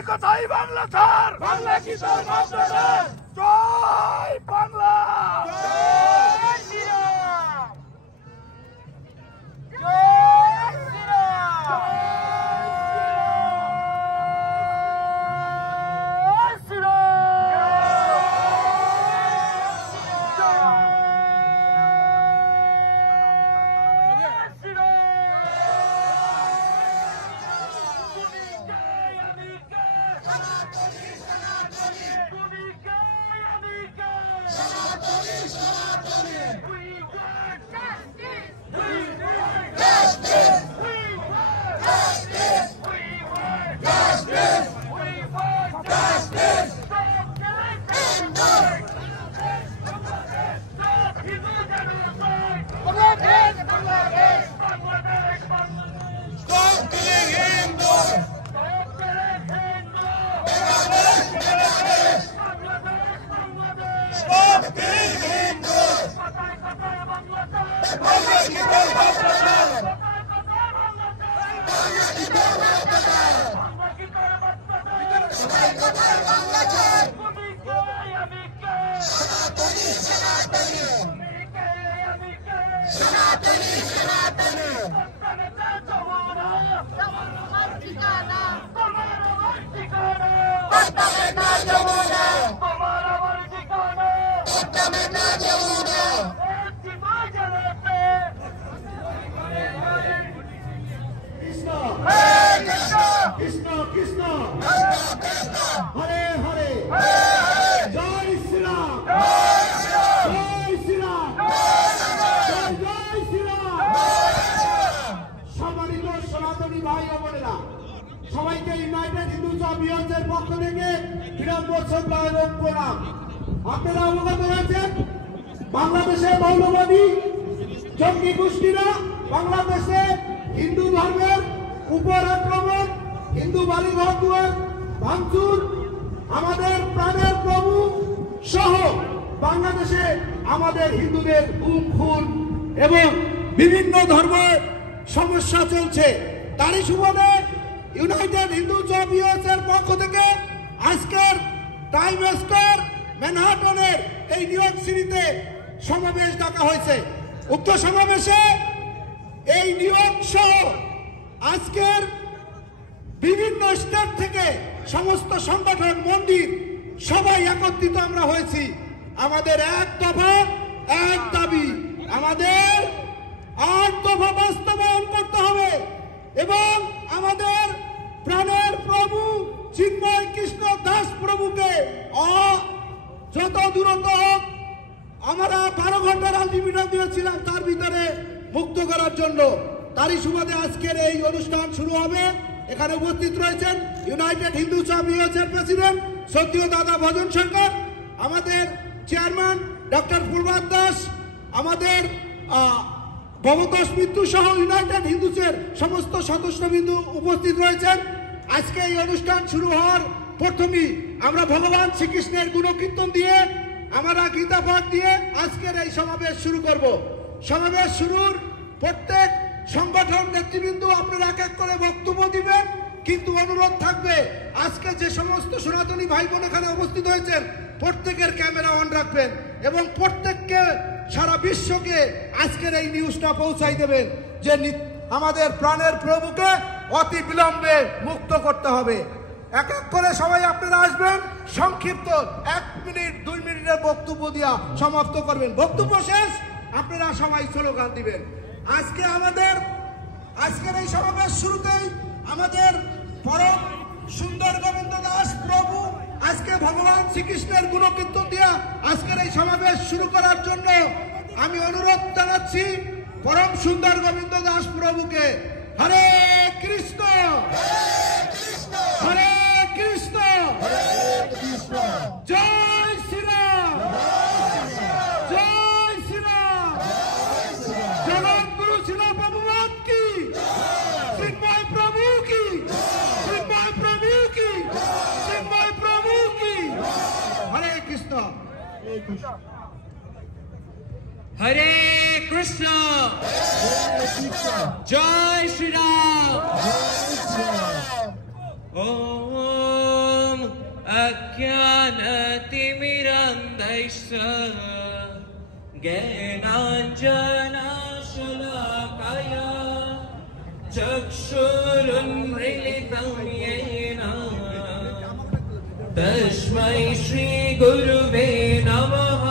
কোথায় কোথায় বাংলা ছাড়, বাংলা কি তোর মাদ্রাসার? জয় বাংলা, জয় শ্রীরাম, জয় শ্রীরাম, জয় সবাইকে ইউনাইটেড হিন্দু চাম্পিয়ন্সের পক্ষ থেকে বিরামোৎসব এবং প্রণাম। আপনারা অবগত হয়েছেন বাংলাদেশে মৌলবাদী জঙ্গি গোষ্ঠীরা বাংলাদেশে হিন্দু ধর্মের উপর আক্রমণ, হিন্দু বাড়িঘর দুয়ার ভাঙচুর, আমাদের প্রাণের প্রভু সহ বাংলাদেশে আমাদের হিন্দুদের গুম খুন এবং বিভিন্ন ধর্মের সমস্যা চলছে। তারই সুবাদে ইউনাইটেড হিন্দু চাম্পিয়ন্সের পক্ষ থেকে আজকের টাইম স্কয়ার ম্যানহাটনের এই নিউ ইয়র্ক সিটিতে সমাবেশ ডাকা হয়েছে। উক্ত সমাবেশে এই নিউ ইয়র্ক সহ আজকের বিভিন্ন স্টেট থেকে সমস্ত সংগঠন, মন্দির সবাই একত্রিত আমরা হয়েছি। আমাদের এক দফা এক দাবি, আমাদের 8 দফা বাস্তবায়ন করতে হবে এবং আমাদের প্রাণের প্রভু চিন্ময় কৃষ্ণ দাস প্রভুকে যত দূরত্ব হোক, আমরা 12 ঘন্টার আলটিমেটাম দিয়েছিলাম তার ভিতরে মুক্ত করার জন্য। তারই সুবাদে আজকের এই অনুষ্ঠান শুরু হবে। এখানে উপস্থিত রয়েছেন ইউনাইটেড হিন্দু চাম্পিয়ন্সের প্রেসিডেন্ট সত্যিও দাদা ভজন সরকার, আমাদের চেয়ারম্যান ডক্টর প্রভাত দাস, আমাদের ভবতোষ মিত্র সহ ইউনাইটেড হিন্দুসের সমস্ত সদস্যবৃন্দ উপস্থিত রয়েছেন। আজকে এই অনুষ্ঠান শুরু হওয়ার প্রথমেই আমরা ভগবান শ্রীকৃষ্ণের গুণকীর্তন দিয়ে, আমরা গীতা পাঠ দিয়ে আজকের এই সমাবেশ শুরু করব। সমাবেশ শুরুর প্রত্যেক সংগঠন নেতৃবৃন্দ আপনারা এক এক করে বক্তব্য দিবেন, কিন্তু অনুরোধ থাকবে আজকে যে সমস্ত সনাতনী ভাই বোন এখানে উপস্থিত হয়েছেন প্রত্যেকের ক্যামেরা অন রাখবেন এবং প্রত্যেককে সারা বিশ্বকে আজকের এই নিউজটা পৌঁছাই দেবেন যে আমাদের প্রাণের প্রভুকে অতি বিলম্বে মুক্ত করতে হবে। এক এক করে সবাই আপনারা আসবেন, সংক্ষিপ্ত 1 মিনিট 2 মিনিটের বক্তব্য দিয়া সমাপ্ত করবেন। বক্তব্য শেষ আপনারা সবাই স্লোগান দিবেন। আজকের এই সমাবেশ শুরুতেই আমাদের পরম সুন্দর গোবিন্দ দাস প্রভু আজকে ভগবান শ্রীকৃষ্ণের গুণকীর্তন দিয়া আজকের এই সমাবেশ শুরু করার জন্য আমি অনুরোধ জানাচ্ছি পরম সুন্দর গোবিন্দ দাস প্রভুকে। হরে কৃষ্ণ হরে কৃষ্ণ জয় শ্রীরাম জয় শ্রীরাম, জগৎগুরু শিল প্রভুপাদ কি, চিন্ময় প্রভু কি, চিন্ময় প্রভু কি, চিন্ময় প্রভু কি। হরে কৃষ্ণ হরে কৃষ্ণ জয় শ্রীরাম। ও अज्ञानतिमिरन्धैश्च ज्ञानाञ्जनशलाकया चक्षुरुन्मीलितं येन तस्मै श्रीगुरुवे नमः।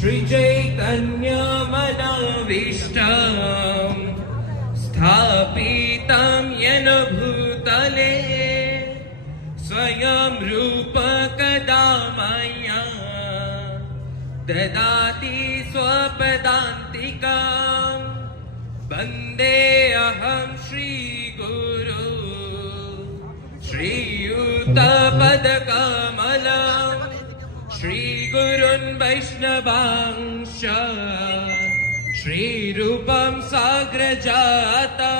श्रीचैतन्यमनोभीष्टं स्थापितं येन भूतले स्वयं रूप कदा मह्यं ददाति स्वपदान्तिकं वन्देऽहं श्रीगुरु श्रीयुतपदकमलं श्रीगुरुन् वैष्णवांश्च श्रीरूपं साग्रजातं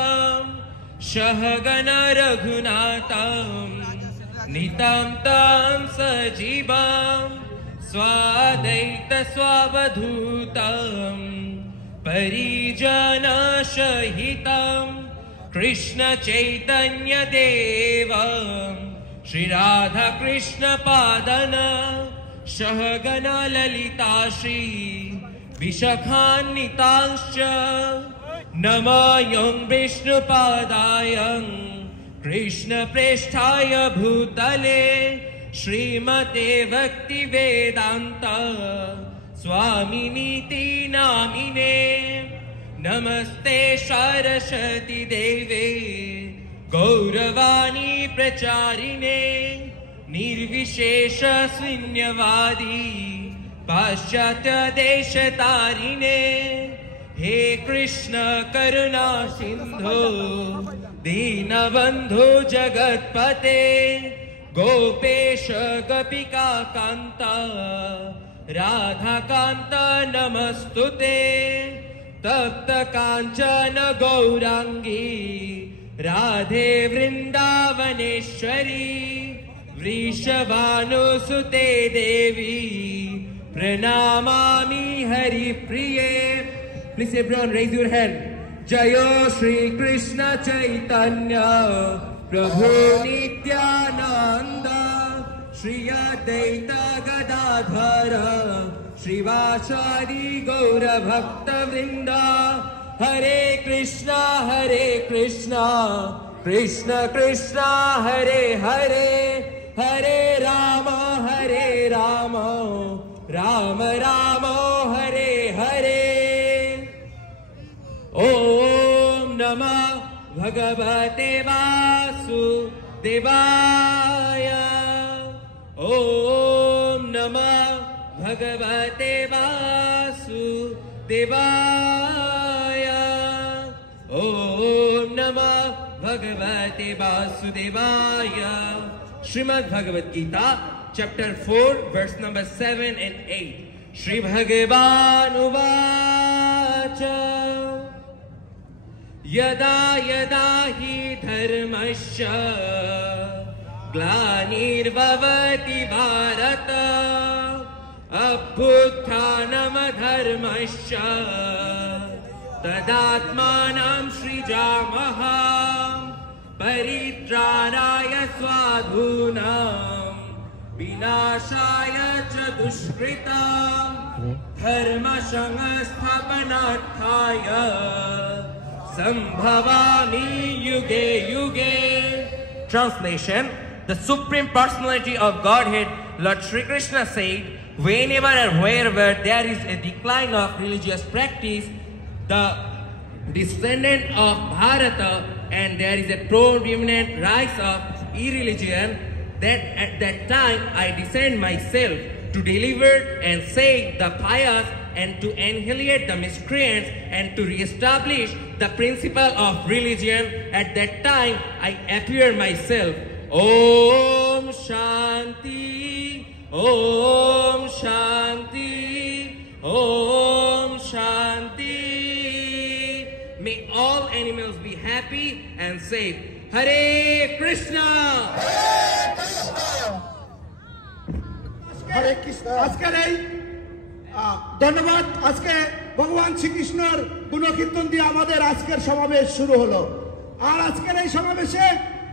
सहगण रघुनाथं नितं तं सजीवं स्वाद्वैत स्वावधूतं परिजनसहितं कृष्ण चैतन्य देवं श्री राधा कृष्ण पादन सहगण ललिता श्री विशाखान्वितांश्च नमो विष्णुपादाय कृष्ण प्रेष्ठाय भूतले श्रीमते भक्ति वेदांत स्वामिनीति नामिने नमस्ते सरस्वती देवे गौरवाणी प्रचारिणे निर्विशेष शून्यवादी पाश्चात्य देश तारिणे हे कृष्ण करुणा सिंधु दीनबंधु जगत्पते गोपेश गोपिका कांत राधा कांत नमस्तुते तप्त कांचन गौरांगी राधे वृंदावनेश्वरी वृषभानुसुते देवी प्रणमामि हरिप्रिये। Please everyone raise your hand. Jayo Shri Krishna Chaitanya Prabhu Nityananda Shri Advaita Gadadhara Srivasadi Gaura Bhakta Vrinda Hare Krishna Krishna Krishna Hare Hare Hare Rama Rama Rama Hare Hare Om Namah Bhagavate Vasudevaya Om Namah Bhagavate Vasudevaya Om Namah Bhagavate Vasudevaya Srimad Bhagavad Gita chapter 4 verse number 7 and 8 Shri Bhagavan Uvacha Yada yada hi dharmasya glanirvavati bharata abhuthanam dharmasya tadatmanam srijamaha paritranaya swadhunam vinashaya cha dushkritam dharma sanghasthapanarthaya Sambhavami yuge yuge. Translation: The Supreme Personality of Godhead, Lord Shri Krishna said, whenever and wherever there is a decline of religious practice, the descendant of Bharata, and there is a predominant rise of irreligion, that at that time I descend myself to deliver and save the pious and to annihilate the miscreants and to re-establish the principle of religion. At that time I appear myself. Om Shanti, Om Shanti, Om Shanti. May all animals be happy and safe. Hare Krishna! Hare Krishna! Hare Krishna! আজকের এই ধন্যবাদ। আজকে ভগবান শ্রীকৃষ্ণের গুণকীর্তন দিয়ে আমাদের আজকের সমাবেশ শুরু হলো। আর আজকের এই সমাবেশে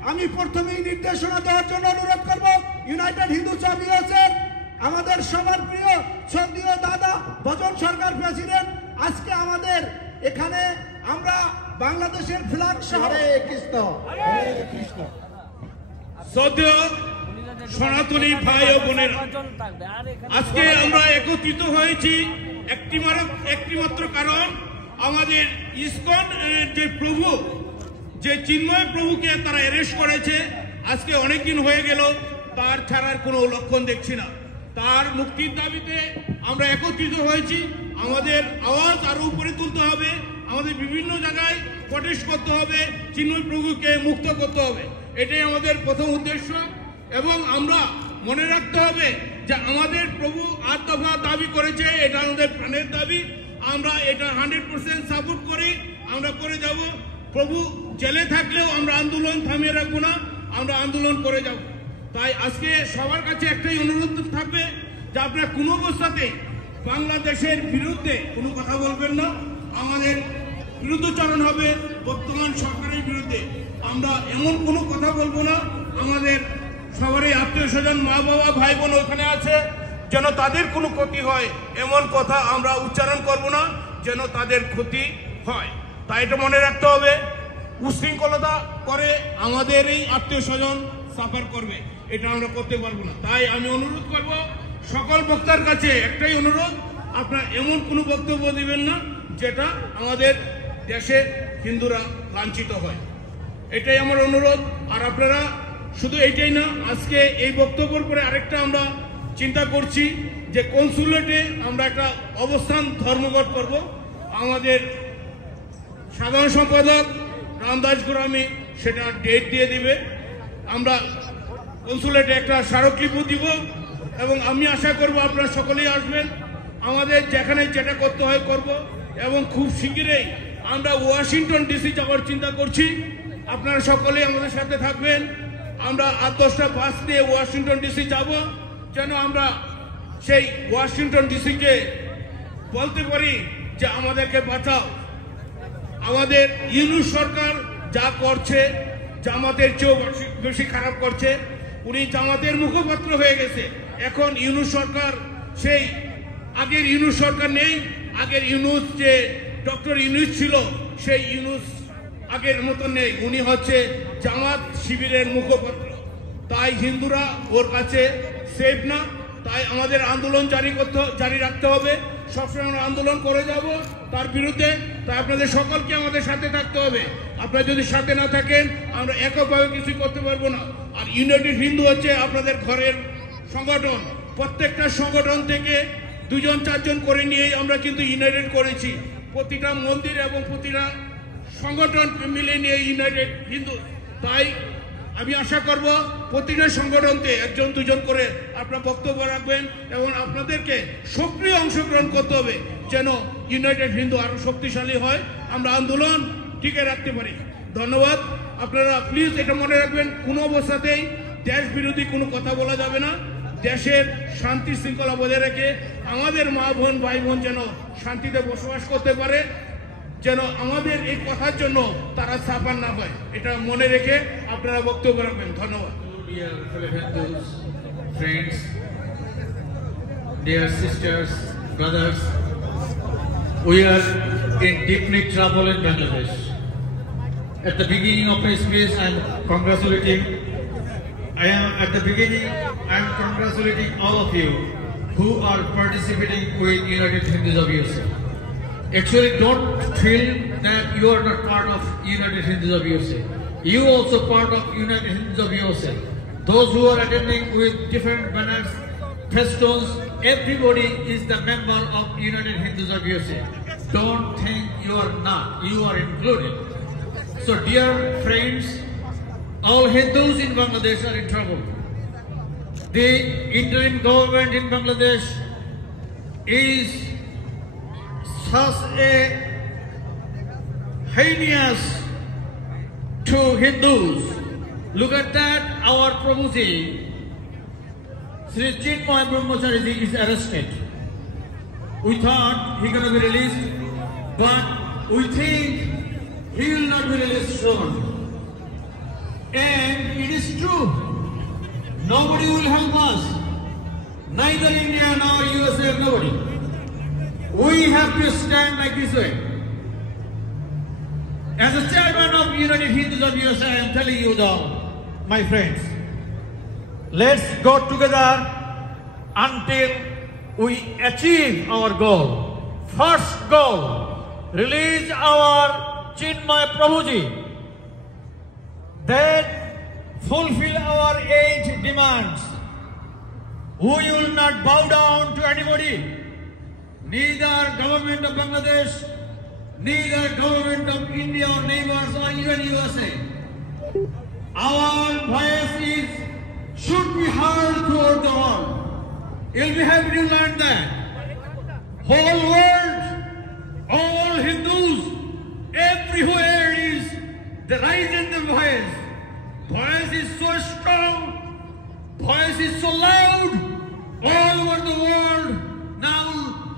আমি প্রথমেই নির্দেশনা দেওয়ার জন্য অনুরোধ করব ইউনাইটেড হিন্দু চার্চের আমাদের সবার প্রিয় শ্রদ্ধেয় দাদা ভজন সরকার প্রেসিডেন্ট আজকে আমাদের এখানে আমরা বাংলাদেশের ফ্ল্যাগ সহ শ্রদ্ধেয় সনাতনী ভাই ও বোনেরা, আজকে আমরা একত্রিত হয়েছি একটি মাত্র কারণ, আমাদের ইসকন যে প্রভু, যে চিন্ময় প্রভুকে তারা অ্যারেস্ট করেছে, আজকে অনেকদিন হয়ে গেল, তার ছাড়ার কোনো লক্ষণ দেখছি না। তার মুক্তির দাবিতে আমরা একত্রিত হয়েছি। আমাদের আওয়াজ আরো উপরে তুলতে হবে, আমাদের বিভিন্ন জায়গায় প্রটেস্ট করতে হবে, চিন্ময় প্রভুকে মুক্ত করতে হবে, এটাই আমাদের প্রথম উদ্দেশ্য। এবং আমরা মনে রাখতে হবে যে আমাদের প্রভু 8 দফা দাবি করেছে, এটা আমাদের প্রাণের দাবি, আমরা এটা 100% সাপোর্ট করি, আমরা করে যাব। প্রভু জেলে থাকলেও আমরা আন্দোলন থামিয়ে রাখবো না, আমরা আন্দোলন করে যাব। তাই আজকে সবার কাছে একটাই অনুরোধ থাকবে যে আপনারা কোনো অবস্থাতেই বাংলাদেশের বিরুদ্ধে কোনো কথা বলবেন না, আমাদের বিরুদ্ধচারণ হবে বর্তমান সরকারের বিরুদ্ধে। আমরা এমন কোনো কথা বলবো না, আমাদের সবারই আত্মীয় স্বজন, মা বাবা, ভাই বোন ওখানে আছে, যেন তাদের কোনো ক্ষতি হয় এমন কথা আমরা উচ্চারণ করব না, যেন তাদের ক্ষতি হয়। তাই এটা মনে রাখতে হবে, উশৃঙ্খলতা করে আমাদের এই আত্মীয় স্বজন সাফার করবে, এটা আমরা করতে পারবো না। তাই আমি অনুরোধ করব সকল বক্তার কাছে একটাই অনুরোধ, আপনারা এমন কোনো বক্তব্য দিবেন না যেটা আমাদের দেশে হিন্দুরা লাঞ্ছিত হয়, এটাই আমার অনুরোধ। আর আপনারা শুধু এইটাই না, আজকে এই বক্তব্যের পরে আরেকটা আমরা চিন্তা করছি যে কনসুলেটে আমরা একটা অবস্থান ধর্মঘট করব। আমাদের সাধারণ সম্পাদক রামদাস গোরামি সেটা ডেট দিয়ে দিবে, আমরা কনসুলেটে একটা স্মারকলিপি দিব এবং আমি আশা করব আপনারা সকলেই আসবেন। আমাদের যেখানে যেটা করতে হয় করব এবং খুব শীঘ্রই আমরা ওয়াশিংটন ডিসি যাওয়ার চিন্তা করছি, আপনারা সকলেই আমাদের সাথে থাকবেন। আমরা 8-10টা বাস দিয়ে ওয়াশিংটন ডিসি যাব, যেন আমরা সেই ওয়াশিংটন ডিসিকে বলতে পারি যে আমাদেরকে বাঁচাও। আমাদের ইউনুস সরকার যা করছে জামাতের চেয়েও বেশি খারাপ করছে, উনি জামাতের মুখপাত্র হয়ে গেছে। এখন ইউনুস সরকার, সেই আগের ইউনুস সরকার নেই, আগের ইউনুস যে ডক্টর ইউনুস ছিল সেই ইউনুস আগের মতন নেই, উনি হচ্ছে জামাত শিবিরের মুখপাত্র। তাই হিন্দুরা ওর কাছে সেফ না, তাই আমাদের আন্দোলন জারি রাখতে হবে, সবসময় আমরা আন্দোলন করে যাব তার বিরুদ্ধে। তাই আপনাদের সকলকে আমাদের সাথে থাকতে হবে, আপনারা যদি সাথে না থাকেন আমরা এককভাবে কিছু করতে পারবো না। আর ইউনাইটেড হিন্দু হচ্ছে আপনাদের ঘরের সংগঠন, প্রত্যেকটা সংগঠন থেকে 2-4 জন করে নিয়েই আমরা কিন্তু ইউনাইটেড করেছি, প্রতিটা মন্দির এবং প্রতিটা সংগঠন মিলে নিয়ে ইউনাইটেড হিন্দু। তাই আমি আশা করব প্রতিটা সংগঠনতে 1-2 করে আপনারা বক্তব্য রাখবেন এবং আপনাদেরকে সক্রিয় অংশগ্রহণ করতে হবে, যেন ইউনাইটেড হিন্দু আরো শক্তিশালী হয়, আমরা আন্দোলন টিকে রাখতে পারি। ধন্যবাদ। আপনারা প্লিজ এটা মনে রাখবেন, কোনো অবস্থাতেই দেশ বিরোধী কোনো কথা বলা যাবে না, দেশের শান্তি শৃঙ্খলা বজায় রেখে আমাদের মা বোন ভাই বোন যেন শান্তিতে বসবাস করতে পারে, যেন আমাদের এই কথার জন্য তারা সাফার না হয়, এটা মনে রেখে আপনারা বক্তব্য রাখবেন। ধন্যবাদ। Dear fellow Hindus, friends, dear sisters, brothers, we are in deep trouble in Bangladesh. At the beginning of my speech, I am congratulating all of you who are participating with United Hindus of USA. Actually, don't feel that you are not part of United Hindus of USA. You also part of United Hindus of USA. Those who are attending with different banners, festoons, everybody is the member of United Hindus of USA. Don't think you are not, you are included. So dear friends, all Hindus in Bangladesh are in trouble. The interim government in Bangladesh is such a heinous to Hindus. Look at that, our Prabhuji, Sri Chinmay Brahmacharya is arrested. We thought he gonna be released, but we think he will not be released soon. And it is true. Nobody will help us. Neither India nor USA, nobody. We have to stand like this way. As a chairman of United Hindus of USA, I am telling you though, my friends, let's go together until we achieve our goal. First goal, release our Chinmay Prabhuji. Then fulfill our 8 demands. We will not bow down to anybody. Neither government of Bangladesh, neither government of India or neighbors or even USA. Our voice should be heard throughout the world. You'll be happy to learn that. Whole world, all Hindus, everywhere is the rise in the voice. Voice is so strong, voice is so loud, all over the world. Now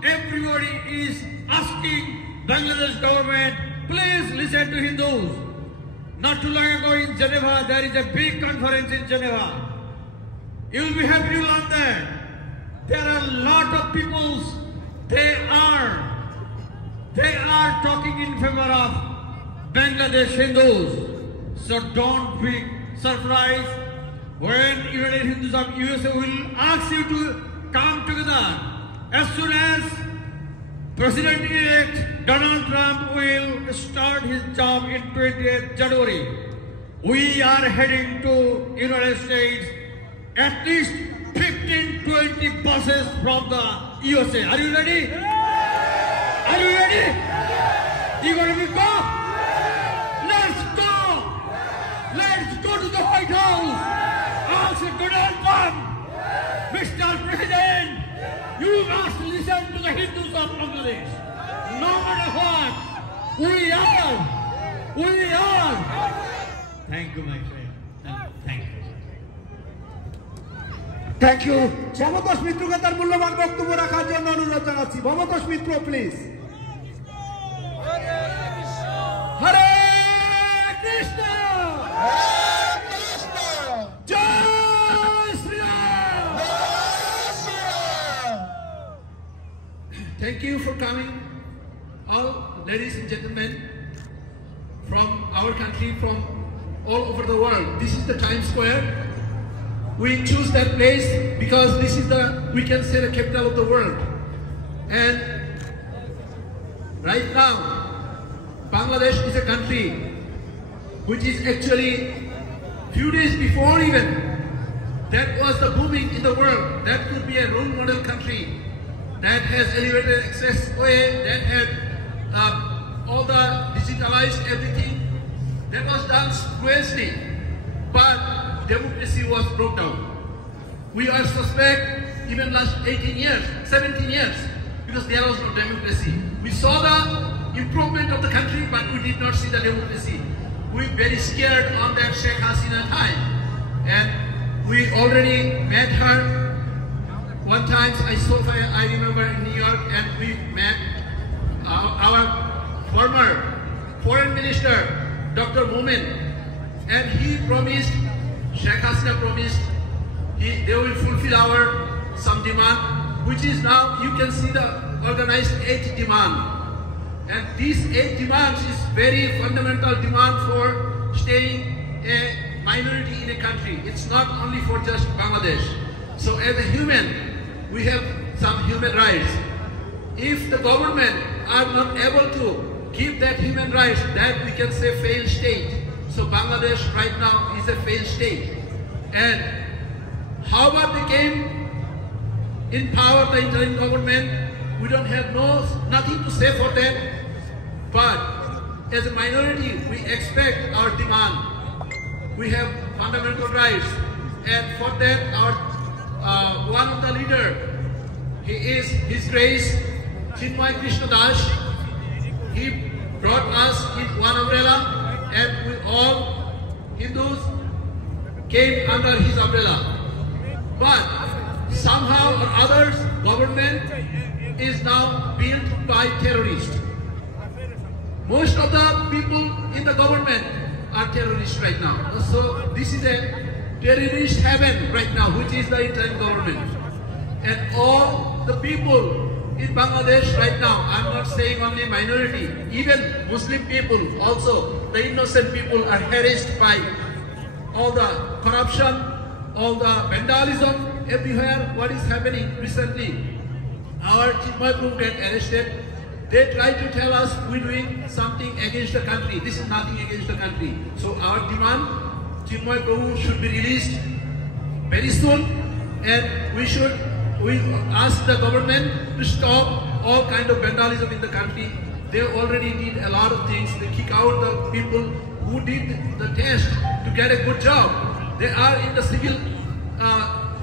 everybody is asking Bangladesh government, please listen to Hindus. Not too long ago in Geneva, there is a big conference in Geneva. You will be happy to learn that. There are a lot of peoples, they are talking in favor of Bangladesh Hindus. So don't be surprised when United Hindus of USA will ask you to come together. As soon as President-elect Donald Trump will start his job in 20th January, we are heading to United States, at least 15-20 buses from the USA. Are you ready? Are you ready? You gonna be go? Let's go! Let's go to the White House! Ask Donald Trump, Mr. President, you must listen to the Hindus of Bangladesh. No matter what, we are. Thank you, my friend. And thank you. Thank you. Bhabatosh মিত্রকে তার মূল্যবান বক্তব্য রাখার জন্য অনুরোধ জানাচ্ছি। Bhabatosh Mitra please. Hare Krishna. জয় Shriram. Thank you for coming, all ladies and gentlemen from our country, from all over the world. This is the Times Square. We choose that place because this is we can say the capital of the world. And right now, Bangladesh is a country which is actually few days before even, that was the booming in the world. That could be a role model country that has elevated expressway, that had all the digitalized everything. That was done squarely, but democracy was broke down. We are suspect even last 18 years, 17 years, because there was no democracy. We saw the improvement of the country, but we did not see the democracy. We were very scared on that Sheikh Hasina time, and we already met her. One time I remember in New York, and we met our former foreign minister, Dr. Momin, and he promised, Sheikh Hasina promised, they will fulfill some demand, which is now, you can see the organized 8 demand. And these 8 demands is very fundamental demand for staying a minority in a country. It's not only for just Bangladesh. So as a human, we have some human rights. If the government are not able to give that human rights, that we can say failed state. So Bangladesh right now is a failed state. And however they came in power, the interim government, we don't have nothing to say for them. But as a minority, we expect our demand. We have fundamental rights, and for that, our one of the leader, he is His Grace Chinmay Krishna Das. He brought us in one umbrella, and we all Hindus came under his umbrella. But somehow or others, government is now built by terrorists. Most of the people in the government, are terrorists right now. So this is a terrorist heaven right now, which is the interim government. And all the people in Bangladesh right now, I'm not saying only minority, even Muslim people also, the innocent people are harassed by all the corruption, all the vandalism everywhere. What is happening recently? Our Chinmoy Prabhu get arrested. They try to tell us we're doing something against the country. This is nothing against the country. So our demand, Chinmoy Prabhu should be released very soon, and we ask the government to stop all kind of vandalism in the country. They already did a lot of things. They kick out the people who did the test to get a good job. They are in the civil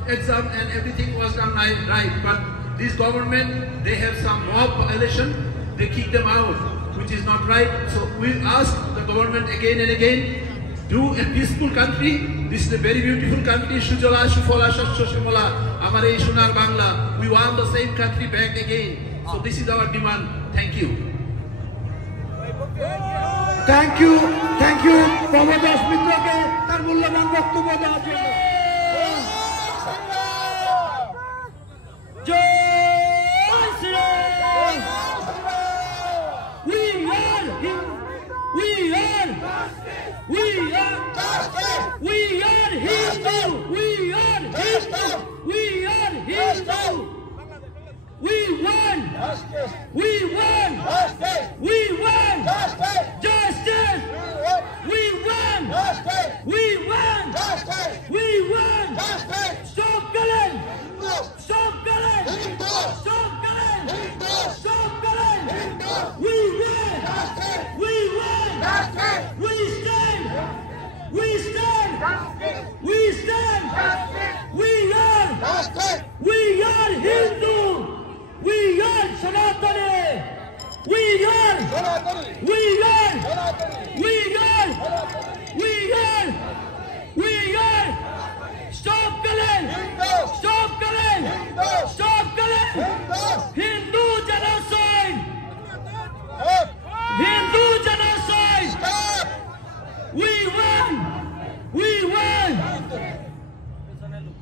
exam and everything was done right. But this government, they have some mob violation. They kick them out, which is not right. So we ask the government again and again, do a peaceful country. This is a very beautiful country. Sujala, Shufola, Shashimala, Amare, Shunar, Bangla. We want the same country back again. So this is our demand. Thank you. Thank you. Prabhudas Mitroke তার মূল্যবান বক্তব্য দেওয়ার জন্য।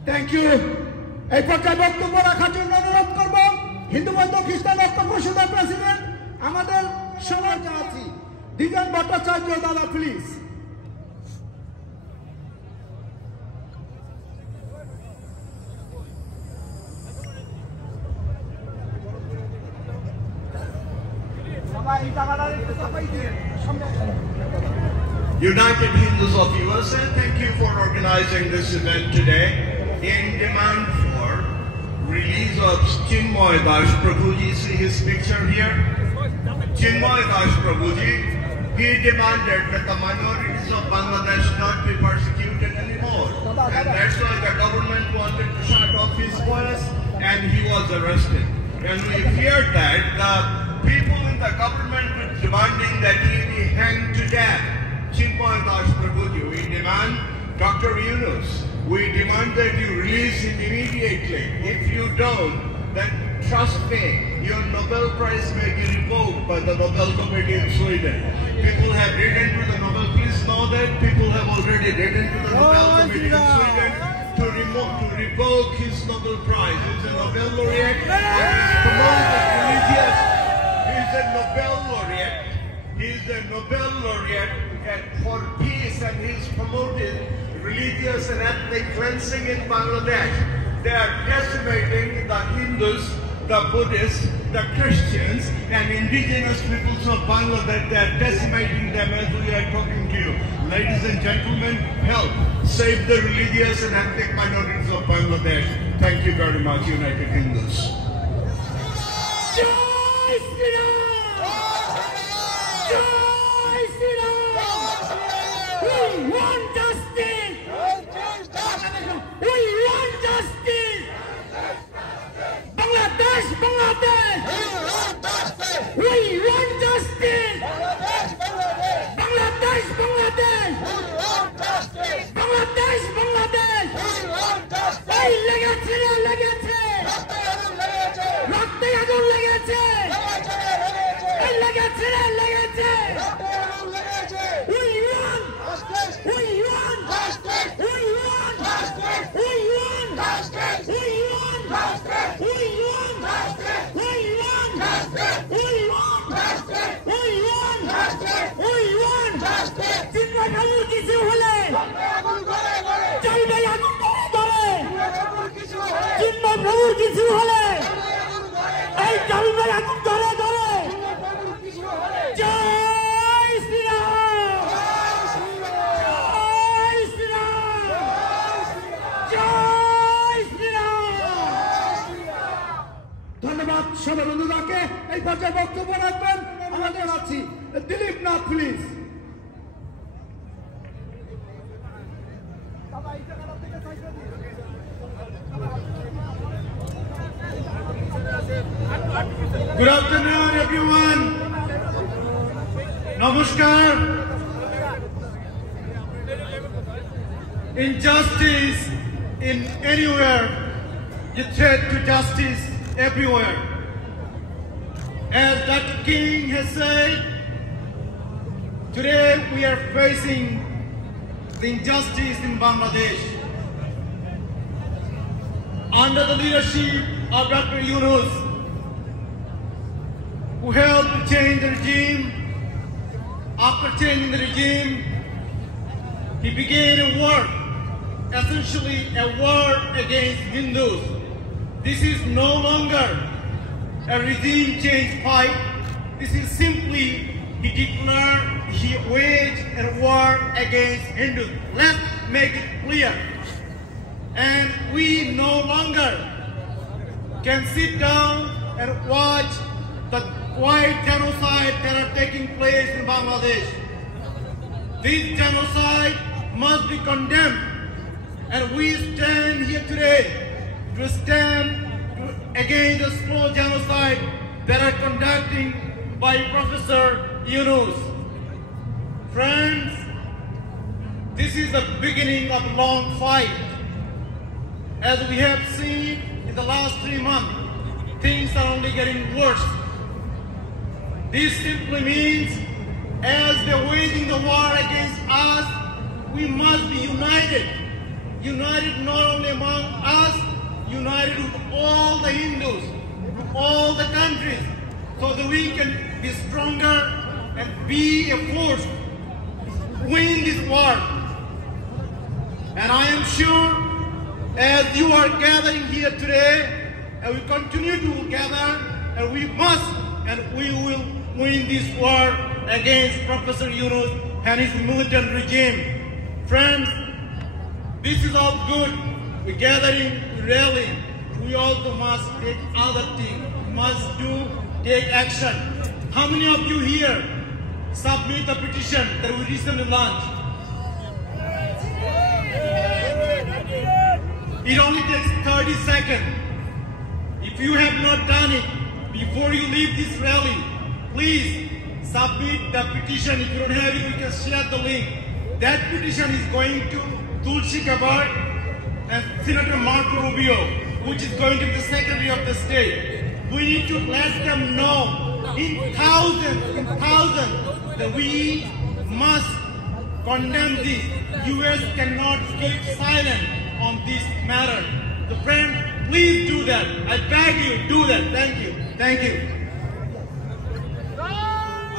Thank you. এই পর্যায়ে বক্তব্য রাখার জন্য অনুরোধ করব হিন্দু বৌদ্ধ খ্রিস্টান ঐক্য পরিষদের প্রেসিডেন্ট আমাদের সবার আছি দ্বিজন ভট্টাচার্য দাদা please. United Hindus of USA, thank you for organizing this event today in demand for release of Chinmoy Das Prabhuji. See his picture here? Chinmoy Das Prabhuji, he demanded that the minorities of Bangladesh not be persecuted anymore. And that's why the government wanted to shut off his voice and he was arrested. And we feared that the people in the government were demanding that he be hanged to death. Chinmoy Das Prabhuji, we demand Dr. Yunus, we demand that you release him immediately. If you don't, then trust me, your Nobel Prize may be revoked by the Nobel Committee in Sweden. People have written to the Nobel, please know that people have already written to the Nobel Committee in Sweden to revoke his Nobel Prize. He's a Nobel laureate and he's promoted religious. He's a Nobel laureate. He's a Nobel laureate for peace and he's promoted religious and ethnic cleansing in Bangladesh. They are decimating the Hindus, the Buddhists, the Christians and indigenous peoples of Bangladesh. They are decimating them as we are talking to you. Ladies and gentlemen, help save the religious and ethnic minorities of Bangladesh. Thank you very much, United Hindus. We want justice! We want justice! Bangladesh! Bangladesh! We want justice! Bangladesh! Bangladesh! Bangladesh! Bangladesh! এই লেগেছে লেগেছে রক্তে আগুন লেগেছে এই লেগেছে লেগেছে We want সর্ববন্ধুদাকে এই পর্যায়ে বক্তব্য রাখবেন আমরা জানাচ্ছি। Dilip Nath please. Good afternoon, everyone. Namaskar. Injustice in anywhere, you threat to justice everywhere. As Dr. King has said, today we are facing the injustice in Bangladesh. Under the leadership of Dr. Yunus, who helped to change the regime. After changing the regime, he began a war, essentially a war against Hindus. This is no longer a regime change fight. This is simply he waged a war against Hindus. Let's make it clear. And we no longer can sit down and watch the white genocide that are taking place in Bangladesh. This genocide must be condemned, and we stand here today to stand against the slow genocide that are conducting by Professor Yunus. Friends, this is the beginning of a long fight. As we have seen in the last 3 months, things are only getting worse. This simply means, as they're waging the war against us, we must be united. United not only among us, united with all the Hindus, all the countries, so that we can be stronger and be a force to win this war. And I am sure, as you are gathering here today, and we continue to gather, and we must and we will win this war against Professor Yunus and his militant regime. Friends, this is all good. We're gathering, we're rallying. We also must take other things. We must take action. How many of you here submit the petition that we recently launched? It only takes 30 seconds. If you have not done it, before you leave this rally, please submit the petition. If you don't have it, we can share the link. That petition is going to Tulsi Gabbard and Senator Marco Rubio, which is going to be the Secretary of the State. We need to let them know in thousands, that we must condemn this. US cannot keep silent on this matter. So friends, please do that. I beg you, do that. Thank you. Thank you.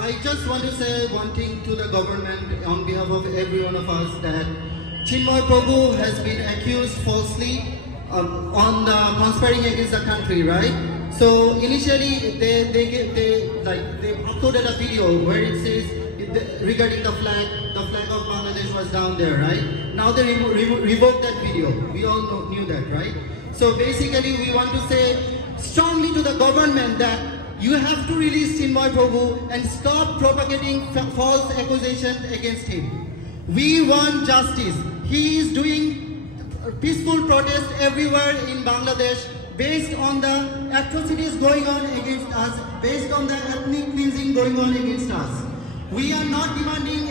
I just want to say one thing to the government on behalf of every one of us, that Chinmoy Prabhu has been accused falsely on the conspiring against the country, right? So initially they uploaded a video where it says regarding the flag of Bangladesh was down there, right? Now they revoked that video. We all knew that, right? So basically we want to say strongly to the government that you have to release Chinmoy Prabhu and stop propagating false accusations against him. We want justice. He is doing peaceful protest everywhere in Bangladesh based on the atrocities going on against us, based on the ethnic cleansing going on against us. We are not demanding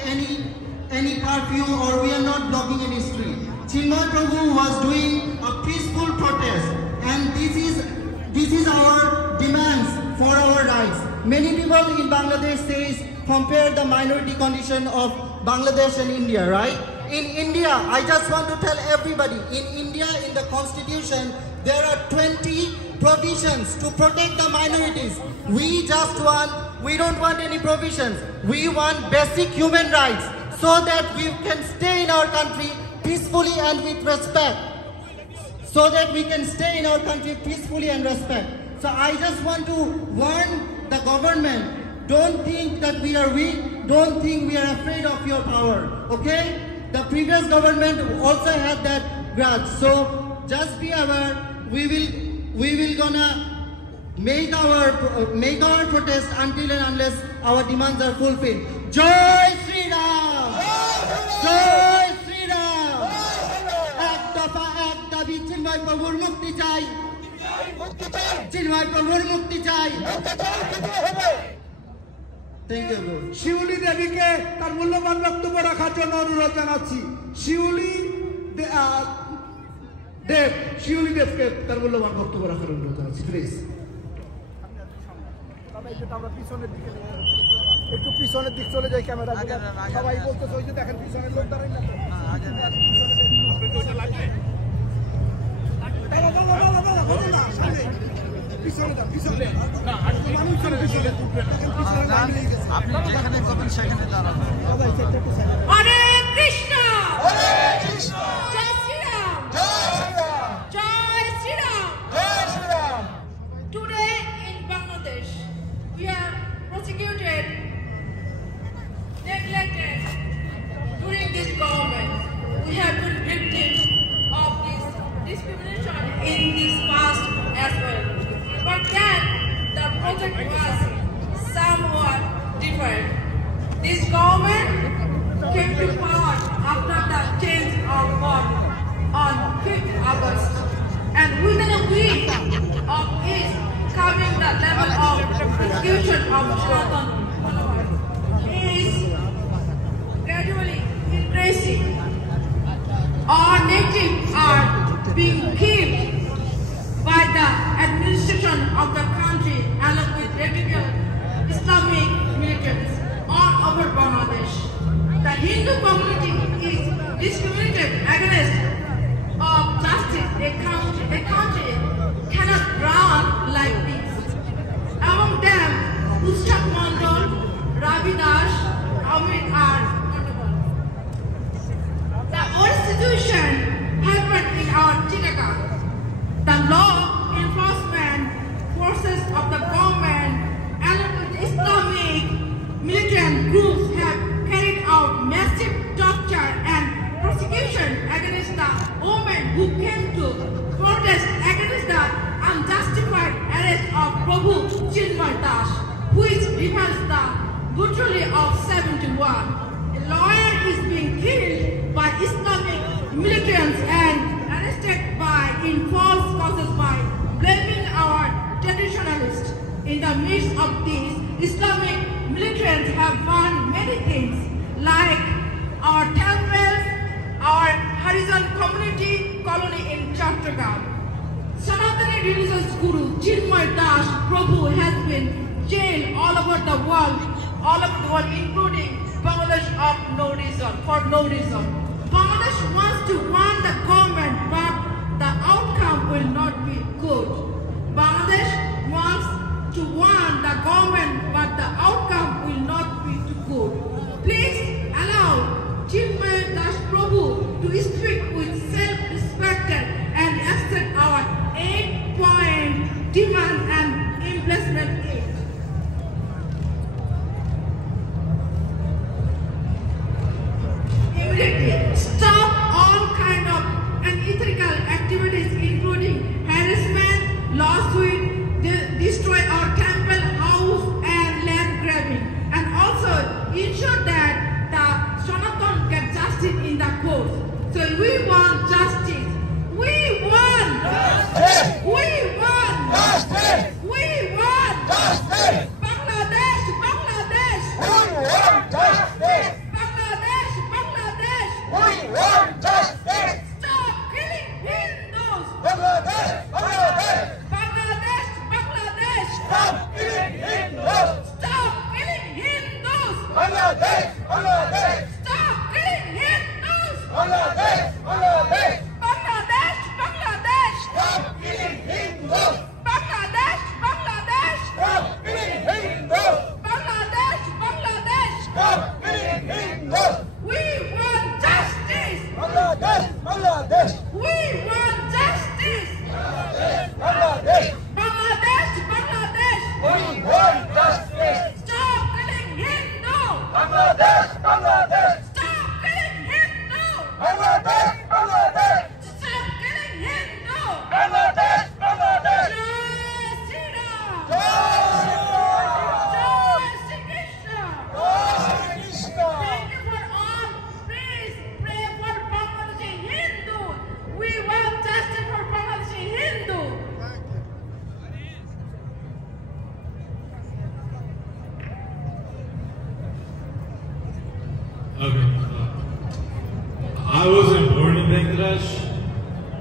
any curfew, or we are not blocking any street. Chinmoy Prabhu was doing a peaceful protest, and this is our demands for our rights. Many people in Bangladesh says compare the minority condition of Bangladesh and India, right? In India, I just want to tell everybody, in India, in the constitution, there are 20 provisions to protect the minorities. We don't want any provisions. We want basic human rights so that we can stay in our country peacefully and with respect. So that we can stay in our country peacefully and respect. So I just want to warn the government, don't think that we are weak, don't think we are afraid of your power, okay? The previous government also had that grudge, so just be aware, we will gonna make our protest until and unless our demands are fulfilled. Jai Shri Ram! Jai Shri Ram! Ek dafa ek dabi Chinmay Prabhur mukti chai. Chinmay Prabhur mukti chai. Thank you, Lord. শিউলি দেবীকে তার মূল্যবান বক্তব্য রাখার জন্য অনুরোধ জানাচ্ছি। শিউলি দেবকে তার মূল্যবান বক্তব্য রাখার অনুরোধ জানাচ্ছি, প্লিজ। আমরা পিছনের দিকে একটু পিছনের দিক চলে যাই, ক্যামেরা সবাই বলতেছে ওই যে দেখেন পিছনের লোক দাঁড়াই না Hare Krishna! Jai Shri Ram! Jai Shri Ram! Today in Bangladesh, we are prosecuted, neglected during this government. We have been victims of this discrimination in this past as well. But then the project was somewhat different. This government came to power after the change of God on 5th August. And within a week of its coming, the level of persecution of Sanatan is gradually increasing. Our natives are being killed by the administration of the country along with radical Islamic militants all over Bangladesh. The Hindu community is discriminated against of justice. A country cannot run like this. Among them, Ustad Mandal, Ravi Das, Amit are notable. The old situation happened in our Chittagong. The law enforcement forces of the government along with Islamic militant groups have carried out massive torture and persecution against the women who came to protest against the unjustified arrest of Prabhu Chinmay Das, which reveals the brutality of 71. A lawyer is being killed by Islamic militants and arrested in false causes by blaming our traditionalists. In the midst of this, Islamic militants have done many things like our temples, our Harizan community colony in Chattogram. Sanatani religious guru Chinmay Das Prabhu has been jailed all over the world, including Bangladesh for no reason. Bangladesh wants to warn the government, but the outcome will not be good. Bangladesh wants to warn the government, but the outcome will not be too good. Please allow Chinmay Das Prabhu to speak with self-respect and accept our 8-point demand and implement it. Immediately stop all kind of unethical activities including harassment, lawsuit, destroy our temple, house and land grabbing, and also ensure that the Sanatan get justice in the court. So we want justice. We want justice. We want justice. We want justice. Bangladesh, Bangladesh. We want justice. Bangladesh, Bangladesh. We want justice. Stop killing Hindus. Bangladesh, Bangladesh. Bangladesh, Bangladesh. Stop killing Hindus. Stop killing Hindus. Bangladesh, Bangladesh. Stop killing Hindus. Bangladesh, Bangladesh. Bangladesh, Bangladesh. Stop killing Hindus. Bangladesh, Bangladesh. Stop killing Hindus. Bangladesh, Bangladesh. Stop killing Hindus. We want justice. Bangladesh, Bangladesh. We want justice. Bangladesh, Bangladesh. Bangladesh, Bangladesh. We want justice. Stop killing Hindus. Bangladesh, Bangladesh. Stop killing Hindus. Bangladesh, Bangladesh. Stop killing Hindus. Bangladesh, Bangladesh. Jai Shri Ram.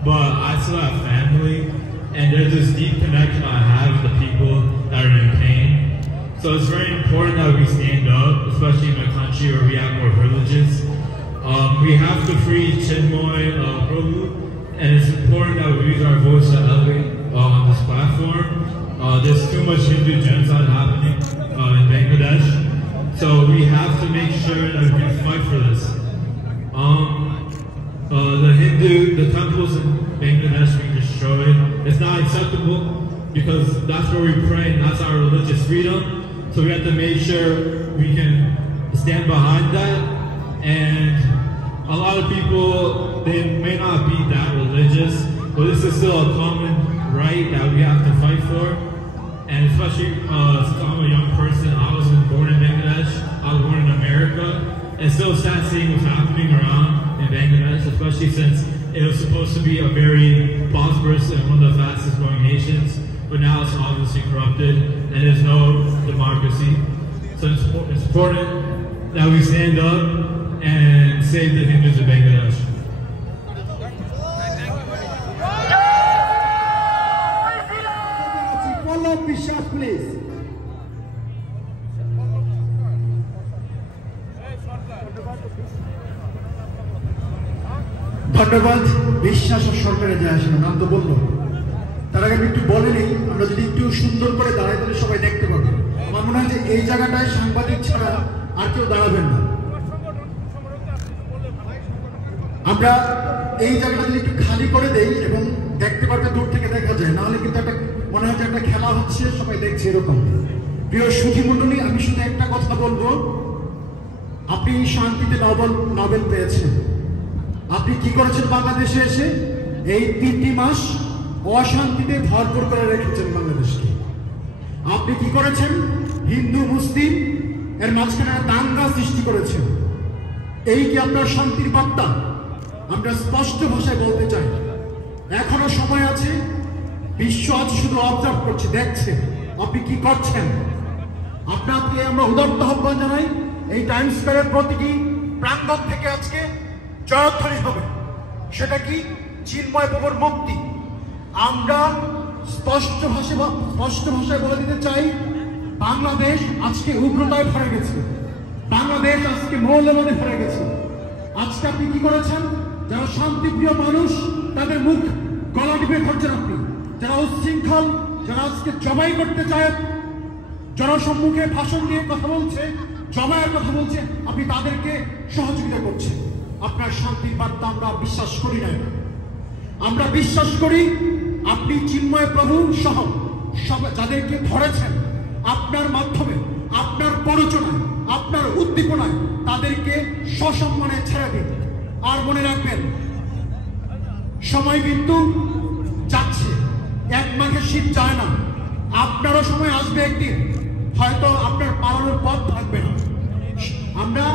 but I still have family, and there's this deep connection I have with the people that are in pain. So it's very important that we stand up, especially in a country where we have more privileges. We have to free Chinmoy Prabhu, and it's important that we use our voice to elevate on this platform. There's too much Hindu genocide happening in Bangladesh, so we have to make sure that we can fight for this. The temples in Bangladesh being destroyed, it's not acceptable because that's where we pray and that's our religious freedom. So we have to make sure we can stand behind that. And a lot of people, they may not be that religious, but this is still a common right that we have to fight for. And especially since I'm a young person, I wasn't born in Bangladesh, I was born in America. And it's still sad seeing what's happening around in Bangladesh, especially since it was supposed to be a very prosperous and one of the fastest growing nations, but now it's obviously corrupted and there's no democracy. So it's important that we stand up and save the Hindus of Bangladesh. Bishop, please. ধন্যবাদ। বিশ্বাস ও সরকারে যায় আসে না, নাম তো বললো। তার আগে আমি একটু বলে নেই, আমরা যদি একটু সুন্দর করে দাঁড়াই তাহলে সবাই দেখতে পাবে। আমার মনে হয় যে এই জায়গাটায় সাংবাদিক ছাড়া আর কেউ দাঁড়াবেন না। আমরা এই জায়গাটা যদি একটু খালি করে দেই এবং দেখতে পারবে, দূর থেকে দেখা যায়, নাহলে কিন্তু একটা মনে হয় যে একটা খেলা হচ্ছে, সবাই দেখছে এরকম। প্রিয় সুধী মণ্ডলী, আমি শুধু একটা কথা বলবো, আপনি শান্তিতে নোবেল পেয়েছেন। আপনি কি করেছেন বাংলাদেশে এসে? এই 3টি মাস অশান্তিতে ভরপুর করে রেখেছেন বাংলাদেশকে। আপনি কি করেছেন? হিন্দু মুসলিম এর মাঝখানে দাঙ্গা সৃষ্টি করেছেন। এই কি আপনার শান্তির বার্তা? আমরা স্পষ্ট ভাষায় বলতে চাই, এখনো সময় আছে। বিশ্ব আজ শুধু অবজার্ভ করছে, দেখছে আপনি কি করছেন। আপনাকে আমরা উদাত্ত আহ্বান জানাই, এই টাইম স্কয়ারের প্রতিটি প্রাঙ্গণ থেকে আজকে জয়ধ্বনি হবে। সেটা কি? চিন্ময় প্রভুর মুক্তি। আমরা স্পষ্ট ভাষায় বলে দিতে চাই, বাংলাদেশ আজকে উগ্রতায় ভরে গেছে, বাংলাদেশ আজকে মৌলবাদে ভরে গেছে। আজকে আপনি কি করেছেন? যারা শান্তিপ্রিয় মানুষ তাদের মুখ গলা টিপে ধরছেন আপনি। যারা উচ্ছৃঙ্খল, যারা আজকে জমাই করতে চায়, জনসম্মুখে ভাষণ দিয়ে কথা বলছে, জমায়ের কথা বলছে, আপনি তাদেরকে সহযোগিতা করছেন। আপনার শান্তির বার্তা আমরা বিশ্বাস করি না। আমরা বিশ্বাস করি আপনি চিন্ময় প্রভু সহ যাদেরকে ধরেছেন, আপনার মাধ্যমে, আপনার প্ররোচনায়, আপনার উদ্দীপনায় তাদেরকে সসম্মানে ছেড়ে দিন। আর মনে রাখবেন, সময় কিন্তু যাচ্ছে, এক মাঘে শীত যায় না। আপনারও সময় আসবে একদিন, হয়তো আপনার পালানোর পথ থাকবে না। আমরা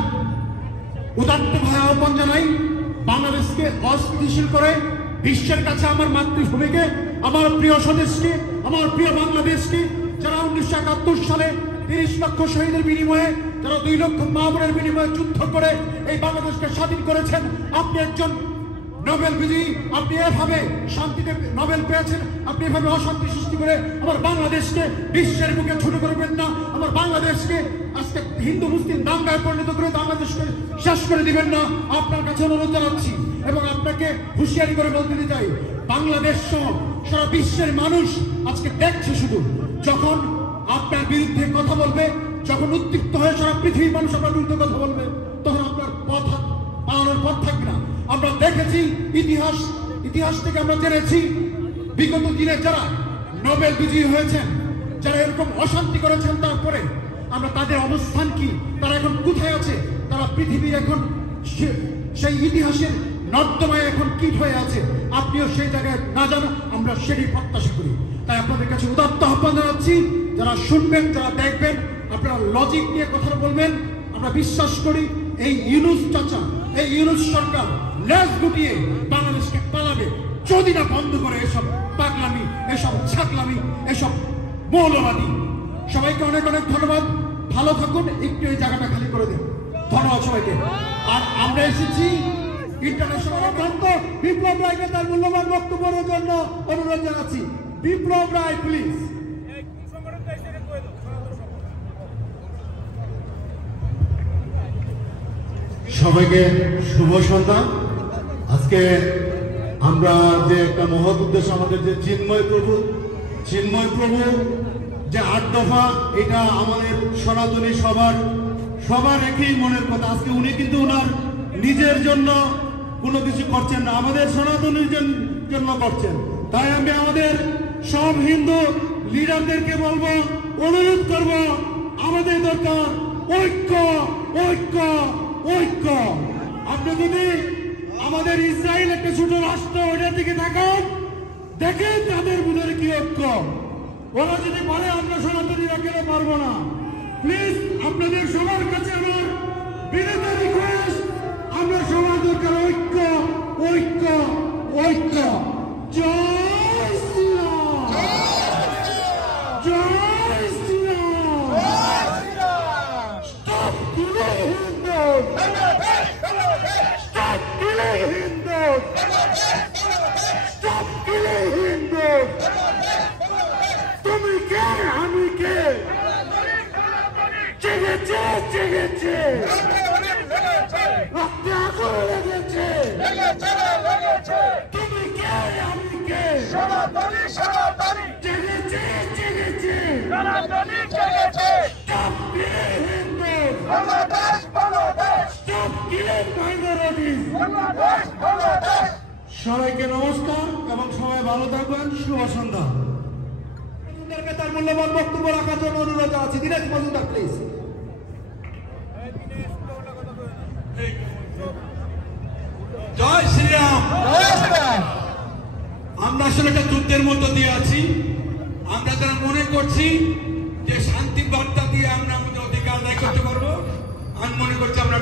উদাত্ত ভাবে আহ্বান জানাই, বাংলাদেশকে অস্থিতিশীল করে বিশ্বের কাছে আমার মাতৃভূমিকে, আমার প্রিয় স্বদেশকে, আমার প্রিয় বাংলাদেশকে, যারা 1971 সালে 30 লক্ষ শহীদের বিনিময়ে, যারা 2 লক্ষ মা বোনের বিনিময়ে যুদ্ধ করে এই বাংলাদেশকে স্বাধীন করেছেন। আপনি একজন নোবেল বিজয়ী, আপনি এভাবে শান্তিতে নোবেল পেয়েছেন, আপনি এভাবে অশান্তি সৃষ্টি করে আমার বাংলাদেশকে বিশ্বের বুকে ছোট করবেন না। আমার বাংলাদেশকে আজকে হিন্দু মুসলিম দাঙ্গায় পরিণত করে বাংলাদেশকে শেষ করে দিবেন না। আপনার কাছে অনুরোধ জানাচ্ছি এবং আপনাকে হুঁশিয়ারি করে বলতে চাই, বাংলাদেশ সহ সারা বিশ্বের মানুষ আজকে দেখছে শুধু, যখন আপনার বিরুদ্ধে কথা বলবে, যখন উদ্দীপ্ত হয়ে সারা পৃথিবীর মানুষ আপনার বিরুদ্ধে কথা বলবে, তখন আপনার পথ পাওয়ানোর পথ থাকবে না। আমরা দেখেছি ইতিহাস থেকে আমরা জেনেছি, বিগত দিনে যারা নোবেল বিজয়ী হয়েছেন, যারা এরকম অশান্তি করেছেন, তারপরে আমরা তাদের অবস্থান কি, তারা এখন কোথায় আছে, তারা পৃথিবীর এখন সেই ইতিহাসের নর্দমায় এখন কীট হয়ে আছে। আপনিও সেই জায়গায় না যান, আমরা সেটি প্রত্যাশা করি। তাই আপনাদের কাছে উদাত্ত আহ্বান জানাচ্ছি, যারা শুনবেন, যারা দেখবেন, আপনারা লজিক নিয়ে কথা বলবেন। আমরা বিশ্বাস করি এই ইউনূস চাচা, এই ইউনূস সরকার লেজ গুটিয়ে বাংলাদেশকে পালাবে যদি না বন্ধ করে এসব পাগলামি, এসব ছাগলামি, এসব মৌলবাদী। সবাইকে অনেক অনেক ধন্যবাদ। ভালো থাকুন, একটু এই জায়গাটা খালি করে দিন। ধন্যবাদ সবাইকে। আর আমরা এসেছি ইন্টারন্যাশনাল ভক্ত বিপ্লব রায়কে তার মূল্যবান বক্তব্যের জন্য অনুরোধ জানাচ্ছি। বিপ্লব রায় প্লিজ। সবাইকে শুভ সন্ধ্যা। আজকে আমরা যে একটা মহৎ উদ্দেশ্য, আমাদের যে চিন্ময় প্রভু যে 8 দফা, এটা আমাদের সনাতনী সবার একই মনের কথা। আজকে উনি কিন্তু ওনার নিজের জন্য কোনো কিছু করছেন না, আমাদের সনাতনীর জন্য করছেন। তাই আমি আমাদের সব হিন্দু লিডারদেরকে বলবো, অনুরোধ করব, আমাদের দরকার ঐক্য ঐক্য ঐক্য। আপনি যদি আমাদের ইসরায়েল একটা ছোট রাষ্ট্র, ওইটার দিকে তাকান, দেখেন তাদের ভিতরে কি ঐক্য। ওরা যদি পারে, আমরা সনাতনীরা কেন পারবো না? প্লিজ আপনাদের সবার কাছে আমার বিনীত রিকোয়েস্ট, আমরা সবার দরকার ঐক্য ঐক্য ঐক্য। জয় শ্রীরাম, জয় Shriram. Stop killing Hindus! Stop killing Hindus! Stop killing Hindus! তুমি কে, আমি কে? জেগেছে জেগেছে, রক্তে আগুন লেগেছে। তুমি কে, আমি কে? জেগেছে জেগেছে, Stop killing Hindus! Stop killing minorities! সবাইকে নমস্কার এবং সবাই ভালো থাকবেন। শুভ সন্ধ্যা। তার মূল্যবান বক্তব্য রাখার জন্য অনুরোধ জানাচ্ছি। দিনেশ মজুমদার প্লিজ। জয় শ্রীরাম। আমরা আসলে একটা যুদ্ধের মধ্য দিয়ে আছি। আমরা যারা মনে করছি যে শান্তি বার্তা দিয়ে আমরা আমাদের অধিকার আদায় করতে পারবো, আমি মনে করছি আমরা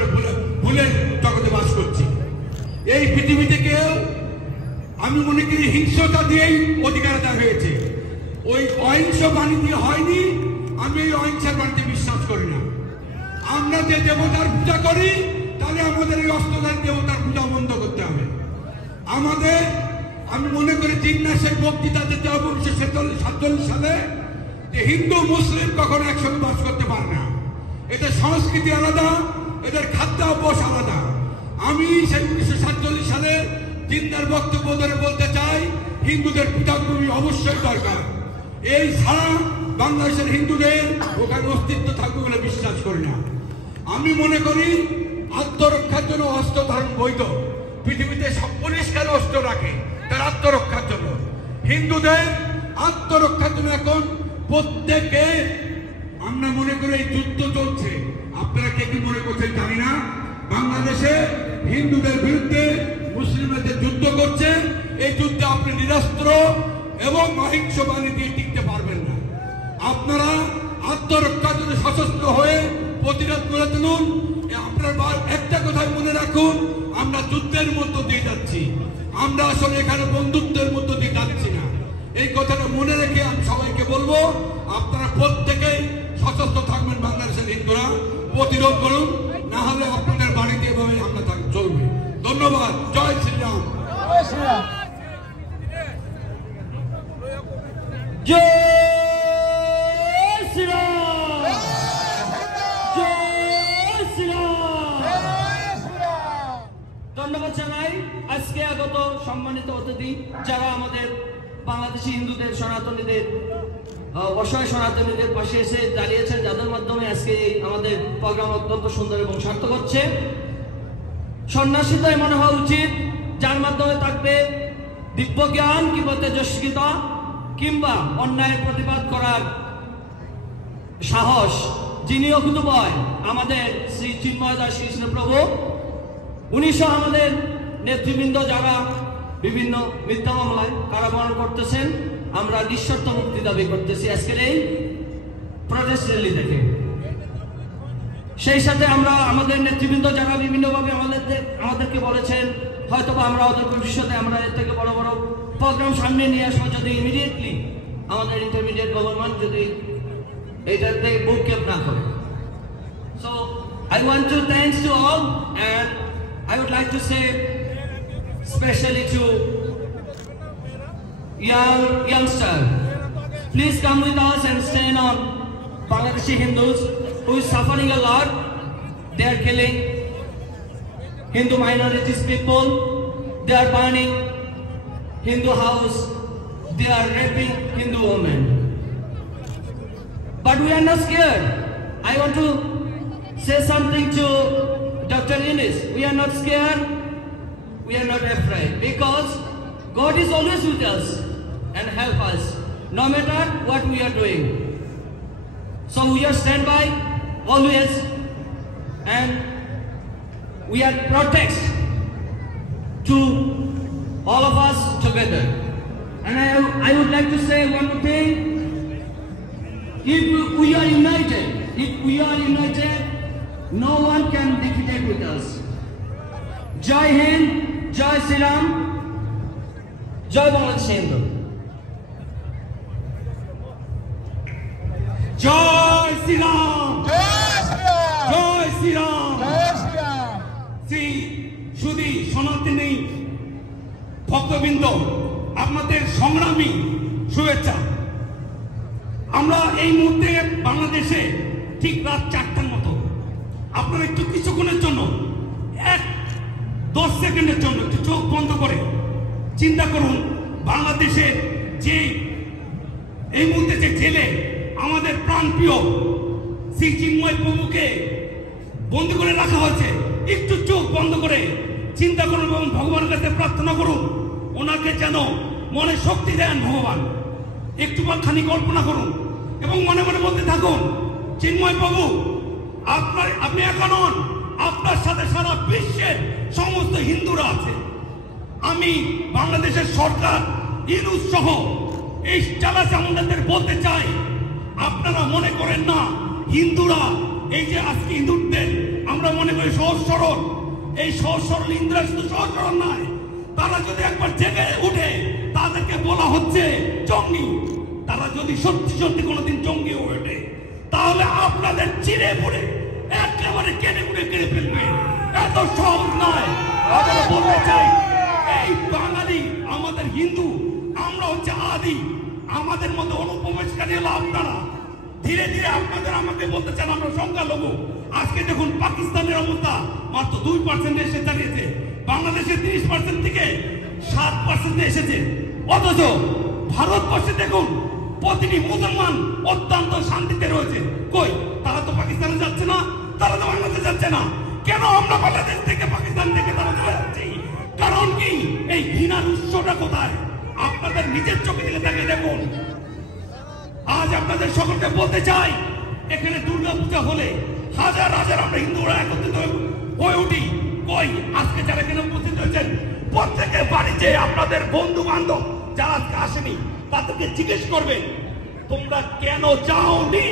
ভুলের জগতে বাস করছি। এই পৃথিবীতে কেউ, আমি মনে করি, হিংসতা দিয়েই অধিকার আদায় হয়েছে। ওই অহিংস বাণী দিয়ে হয়নি। আমি এই অহিংসার বাণীতে বিশ্বাস করি না। আমরা যে দেবতার পূজা করি, তাহলে আমাদের এই অস্ত্রধারী দেবতার পূজা বন্ধ করতে হবে। আমাদের, আমি মনে করি, জিজ্ঞাসের বক্তৃতাতে দেওয়া 1947 সালে যে হিন্দু মুসলিম কখনো একসঙ্গে বাস করতে পারে না, এদের সংস্কৃতি আলাদা, এদের খাদ্যাভ্যাস আলাদা। আমি সেই 1947 সালে জিন্দার বক্তব্য ধরে বলতে চাই, হিন্দুদের পূজাভূমি অবশ্যই দরকার। এই ছাড়া বাংলাদেশের হিন্দুদের ওখানে অস্তিত্ব থাকবে বলে বিশ্বাস করি না। আমি মনে করি আত্মরক্ষার জন্য অস্ত্র ধারণ বৈধ। পৃথিবীতে সব পরিষ্কার অস্ত্র রাখে তার আত্মরক্ষার জন্য। হিন্দুদের আত্মরক্ষার জন্য এখন প্রত্যেকে, আমরা মনে করি এই যুদ্ধ চলছে, আপনারা কে কি মনে করছেন জানি না, বাংলাদেশে হিন্দুদের বিরুদ্ধে মুসলিমরা যে যুদ্ধ করছে, এই যুদ্ধে আপনি নিরস্ত্র এবং অহিংস বাণী দিয়ে টিকতে পারবেন না। আপনারা আত্মরক্ষার জন্য সশস্ত্র হয়ে প্রতিরোধ করে তুলুন। আপনার একটা কথাই মনে রাখুন, আমরা যুদ্ধের মধ্য দিয়ে যাচ্ছি, আমরা আসলে এখানে বন্ধুত্বের মধ্য দিয়ে যাচ্ছি না। এই কথাটা মনে রেখে আমি সবাইকে বলবো, আপনারা প্রত্যেকেই সশস্ত্র থাকবেন। বাংলাদেশের হিন্দুরা প্রতিরোধ করুন, না হলে আপনাদের বাড়িতে এভাবে আমরা চলবে। ধন্যবাদ। জয় শ্রীরাম। জয় শ্রীরাম, জয় শ্রীরাম। ধন্যবাদ জানাই আজকে আগত সম্মানিত অতিথি, যারা আমাদের বাংলাদেশি হিন্দুদের, সনাতনীদের, অসহায় সনাতনীদের পাশে এসে দাঁড়িয়েছেন, যাদের মাধ্যমে আজকে এই আমাদের প্রোগ্রাম অত্যন্ত সুন্দর এবং সার্থক হচ্ছে। সন্ন্যাসীতাই মনে হওয়া উচিত, যার মাধ্যমে থাকবে দিব্য জ্ঞান কিংবা তেজস্বিতা কিংবা অন্যায়ের প্রতিবাদ করার সাহস। যিনি অকুতোভয় আমাদের শ্রী চিন্ময় দাস কৃষ্ণ প্রভু, 1900 আমাদের নেতৃবৃন্দ যারা বিভিন্ন মিথ্যা মামলায় কারাবরণ করতেছেন, আমরা নিঃশর্ত মুক্তি দাবি করতেছি আজকের এই প্রটেস্ট র্যালি থেকে। সেই সাথে আমরা আমাদের নেতৃবৃন্দ যারা বিভিন্নভাবে আমাদেরকে বলেছেন, হয়তোবা আমরা ওদের ভবিষ্যতে আমরা এর থেকে বড় বড় প্রোগ্রাম সামনে নিয়ে আসবো, যদি ইমিডিয়েটলি আমাদের ইন্টারমিডিয়েট গভর্নমেন্ট যদি এইটাতে বুককেপ না করে। So I want to thanks to all, and I would like to say especially to youngster. Please come with us and stand on Bangladeshi Hindus who is suffering a lot. They are killing Hindu minorities people. They are burning Hindu house. They are raping Hindu women. But we are not scared. I want to say something to Dr. Innis. We are not scared. We are not afraid because God is always with us and help us no matter what we are doing. So we are stand by always and we are protect to all of us together. And I would like to say one more thing. If we are united, no one can defeat with us. Jai Hind, Jai Shri Ram, Jai Bangladesh Hindu. Jai Shri Ram! Jai Shri Ram! Shri সুধী সনাতনী ভক্তবৃন্দ, আপনাদের সংগ্রামী শুভেচ্ছা। আমরা এই মুহূর্তে বাংলাদেশে ঠিক রাত 4টার মতো, আপনারা একটু কিছুক্ষণের জন্য 10 সেকেন্ডের জন্য একটু চোখ বন্ধ করে চিন্তা করুন, বাংলাদেশের যে এই মুহূর্তে যে জেলে আমাদের প্রাণপ্রিয় শ্রী চিন্ময় প্রভুকে বন্দী করে রাখা হয়েছে, একটু চোখ বন্ধ করে চিন্তা করুন এবং ভগবানের কাছে প্রার্থনা করুন ওনাকে যেন মনে শক্তি দেন ভগবান। একটু খানি কল্পনা করুন এবং মনে মনে বলতে থাকুন, চিন্ময় প্রভু আপনি একা নন, আপনার সাথে সারা বিশ্বের সমস্ত হিন্দুরা আছে। আমি বাংলাদেশের সরকার ইউনূস সহ এই চালাচামুন্ডাদের বলতে চাই, আপনারা মনে করেন না হিন্দুরা এই যে আজকে হিন্দুদের আমরা মনে করি সহজ সরল, এই সহজ সরল হিন্দুরা শুধু সহজ সরল নয়, তারা যদি একবার জেগে উঠে তাদেরকে বলা হচ্ছে জঙ্গি। তারা যদি সত্যি সত্যি কোনোদিন জঙ্গি হয়ে ওঠে তাহলে আপনাদের চিড়ে পড়ে একেবারে কেটে ফেলবে। এত সহজ নয়। আমরা বলতে চাই এই বাঙালি আমাদের হিন্দু, আমরা হচ্ছে আদি, আমাদের মধ্যে অনুপ্রবেশকারী হলো আপনারা। ধীরে ধীরে আপনাদের আমাকে বলতে চান আমরা সংখ্যালঘু। আজকে দেখুন পাকিস্তানের অবস্থা মাত্র 2% এসে দাঁড়িয়েছে, বাংলাদেশের 30% থেকে 7% এসেছে। অথচ ভারতবর্ষে দেখুন প্রতিটি মুসলমান অত্যন্ত শান্তিতে রয়েছে। কই তারা তো পাকিস্তানে যাচ্ছে না, তারা তো বাংলাদেশে যাচ্ছে না, কেন আমরা বাংলাদেশ থেকে পাকিস্তান থেকে তারা চলে যাচ্ছি? কারণ কি? এই ঘৃণার উৎসটা কোথায়? আপনাদের নিজের চোখে দিকে তাকিয়ে দেখুন। আজ আপনাদের সকলকে বলতে চাই, এখানে দুর্গা পূজা হলে হাজার হাজার আমরা হিন্দুরা একত্রিত হয়ে উঠি। কই আজকে যারা এখানে উপস্থিত হয়েছেন প্রত্যেকের বাড়িতে আপনাদের বন্ধু বান্ধব যারা আজকে আসেনি তাদেরকে জিজ্ঞেস করবেন তোমরা কেন যাওনি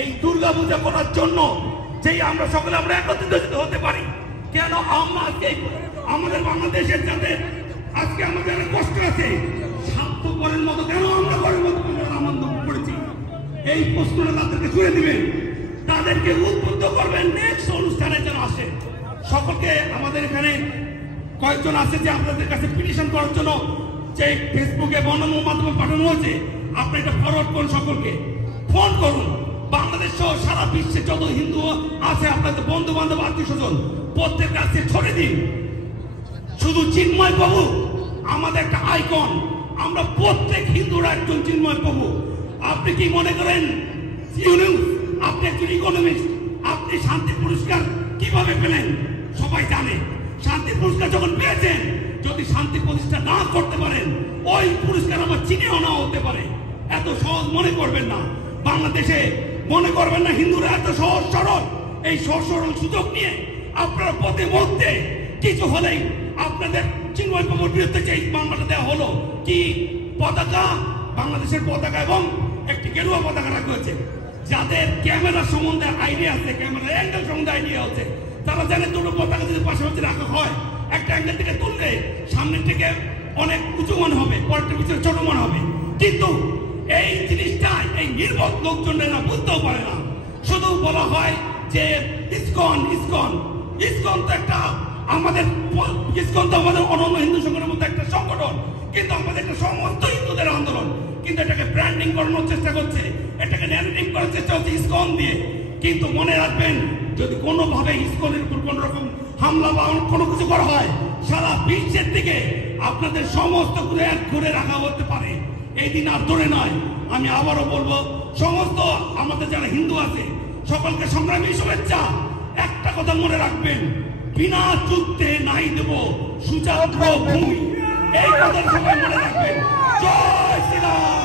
এই দুর্গা পূজা করার জন্য, যেই আমরা সকলে আমরা একত্রিত হতে পারি। কেন আমরা আজকে আমাদের বাংলাদেশের যাদের আজকে আমাদের কষ্ট আছে স্বার্থপরের মতো কেন আমরা ঘরের মতো আনন্দ করেছি, এই প্রশ্নটা তাদেরকে ছুড়ে দিবেন, তাদেরকে উদ্বুদ্ধ করবেন নেক্সট অনুষ্ঠানে যেন আসে। সকলকে আমাদের এখানে কয়েকজন আছে যে আপনাদের কাছে পিটিশন করার জন্য যে ফেসবুকে বর্ণমূল মাধ্যমে পাঠানো হয়েছে, আপনি এটা ফরওয়ার্ড করুন, সকলকে ফোন করুন। বাংলাদেশ সহ সারা বিশ্বে যত হিন্দু আছে আপনাদের বন্ধু বান্ধব আত্মীয় স্বজন প্রত্যেক কাছে ছড়ে দিন। শুধু চিন্ময় প্রভু আমাদের একটা আইকন, আমরা প্রত্যেক হিন্দুরা একজন চিন্ময় প্রভু। আপনি কি মনে করেন ইউনূস আপনি একজন ইকোনমিস্ট, আপনি শান্তি পুরস্কার কিভাবে পেলেন? সবাই জানে শান্তি পুরস্কার যখন পেয়েছেন, যদি শান্তি প্রতিষ্ঠা না করতে পারেন ওই পুরস্কার আমার চিনেও না হতে পারে। এত সহজ মনে করবেন না, বাংলাদেশে মনে করবেন না হিন্দুরা এত সহজ সরল। এই সহজ সরল সুযোগ নিয়ে আপনারা প্রতি মুহূর্তে কিছু হলেই আপনাদের চিন্ময় প্রভুর বিরুদ্ধে যে মামলাটা দেওয়া হলো, কি পতাকা বাংলাদেশের পতাকা এবং একটি গেরুয়া পতাকা রাখা হয়েছে। যাদের ক্যামেরা সম্বন্ধে আইডিয়া আছে, ক্যামেরা অ্যাঙ্গেল সম্বন্ধে আইডিয়া আছে, তারা জানে দুটো পতাকা যদি পাশাপাশি রাখা হয় একটা অ্যাঙ্গেল থেকে তুললে সামনের থেকে অনেক উঁচু মনে হবে, পরেরটা পিছনে ছোট মনে হবে। কিন্তু এই জিনিসটা এই নির্বোধ লোকজনেরা বুঝতেও পারে না। শুধু বলা হয় যে ইসকন ইসকন ইসকন তো একটা আমাদের ইসকন তো আমাদের অনন্য হিন্দু সংগঠনের মধ্যে একটা সংগঠন, কিন্তু আমাদের একটা সমস্ত হিন্দুদের আন্দোলন, কিন্তু এটাকে ব্র্যান্ডিং করানোর চেষ্টা করছে, এটাকে ন্যারেটিভ করার চেষ্টা হচ্ছে ইসকন দিয়ে। কিন্তু মনে রাখবেন, যদি কোনোভাবে ইসকনের উপর কোন রকম হামলা বা কোনো কিছু করা হয়, সারা বিশ্বের দিকে আপনাদের সমস্ত ঘুরে রাখা হতে পারে। এই দিন আর দূরে নয়। আমি আবারও বলবো, সমস্ত আমাদের যারা হিন্দু আছে সকলকে সংগ্রামী শুভেচ্ছা। একটা কথা মনে রাখবেন, বিনা যুদ্ধে নাই দেব সুজাত্র ভূমি। এই কথার সবাই মনে রাখবেন। জয় শ্রীরাম।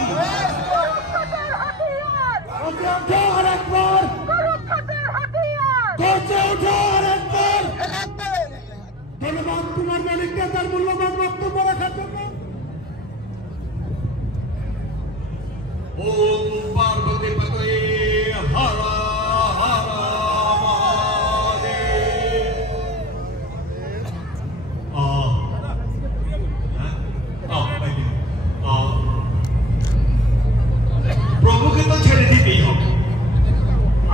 ধন্যবাদ কুমার মালিককে তার মূল্যবান বক্তব্য রাখার জন্য। ওম পার্বতী পতয়ে হর হর প্রভুকে তো ছেড়ে দিতেই হবে,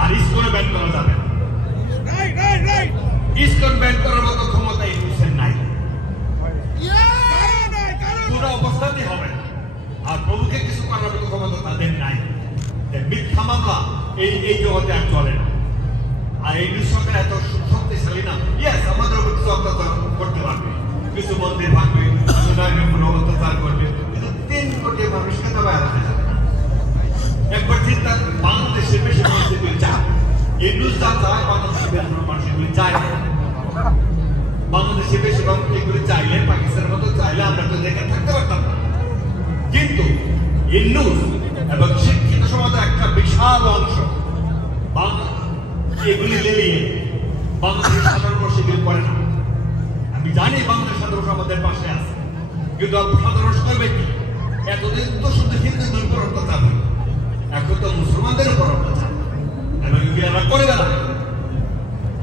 আর ইসকনে ব্যান করা যাবে না। ইসকন ব্যান করার মতো ক্ষমতা ইউনুসের নাই, পুরো অবস্থাতে হবে না। আর প্রভুকে কিছু করার মতো ক্ষমতা তাদের নাই। মিথ্যা মামলা এই জগতে আর চলে না। আর এই সরকার এত শক্তিশালী না। ইয়েস, আমাদের উপর কিছু অত্যাচার করতে পারবে, কিছু মন্দির ভাঙবে, অত্যাচার করবে, কিন্তু 3 কোটি মানুষকে তো বেড়াতে যাবে না। একবার চিন্তা, বাংলাদেশের বেশি মানুষগুলি চায়, ইউনুস যা চায় বাংলাদেশের বেশি মানুষগুলি চায় না। বাংলাদেশের বেশি মানুষ এগুলি চাইলে, পাকিস্তানের মতো চাইলে আমরা তো দেখে থাকতে পারতাম না। কিন্তু ইউনুস এবং শিক্ষিত সমাজের একটা বিশাল অংশ এগুলি লেলিয়ে বাংলাদেশের সাধারণ মানুষ এগুলি করে না। আমি জানি বাংলাদেশ সাধারণ আমাদের পাশে আছে, কিন্তু সাধারণ করবে কি? এতদিন তো শুধু হিন্দুদের উপর অত্যাচার, এখন তো মুসলমানদের উপর অত্যাচার, এবং এরা করবে না।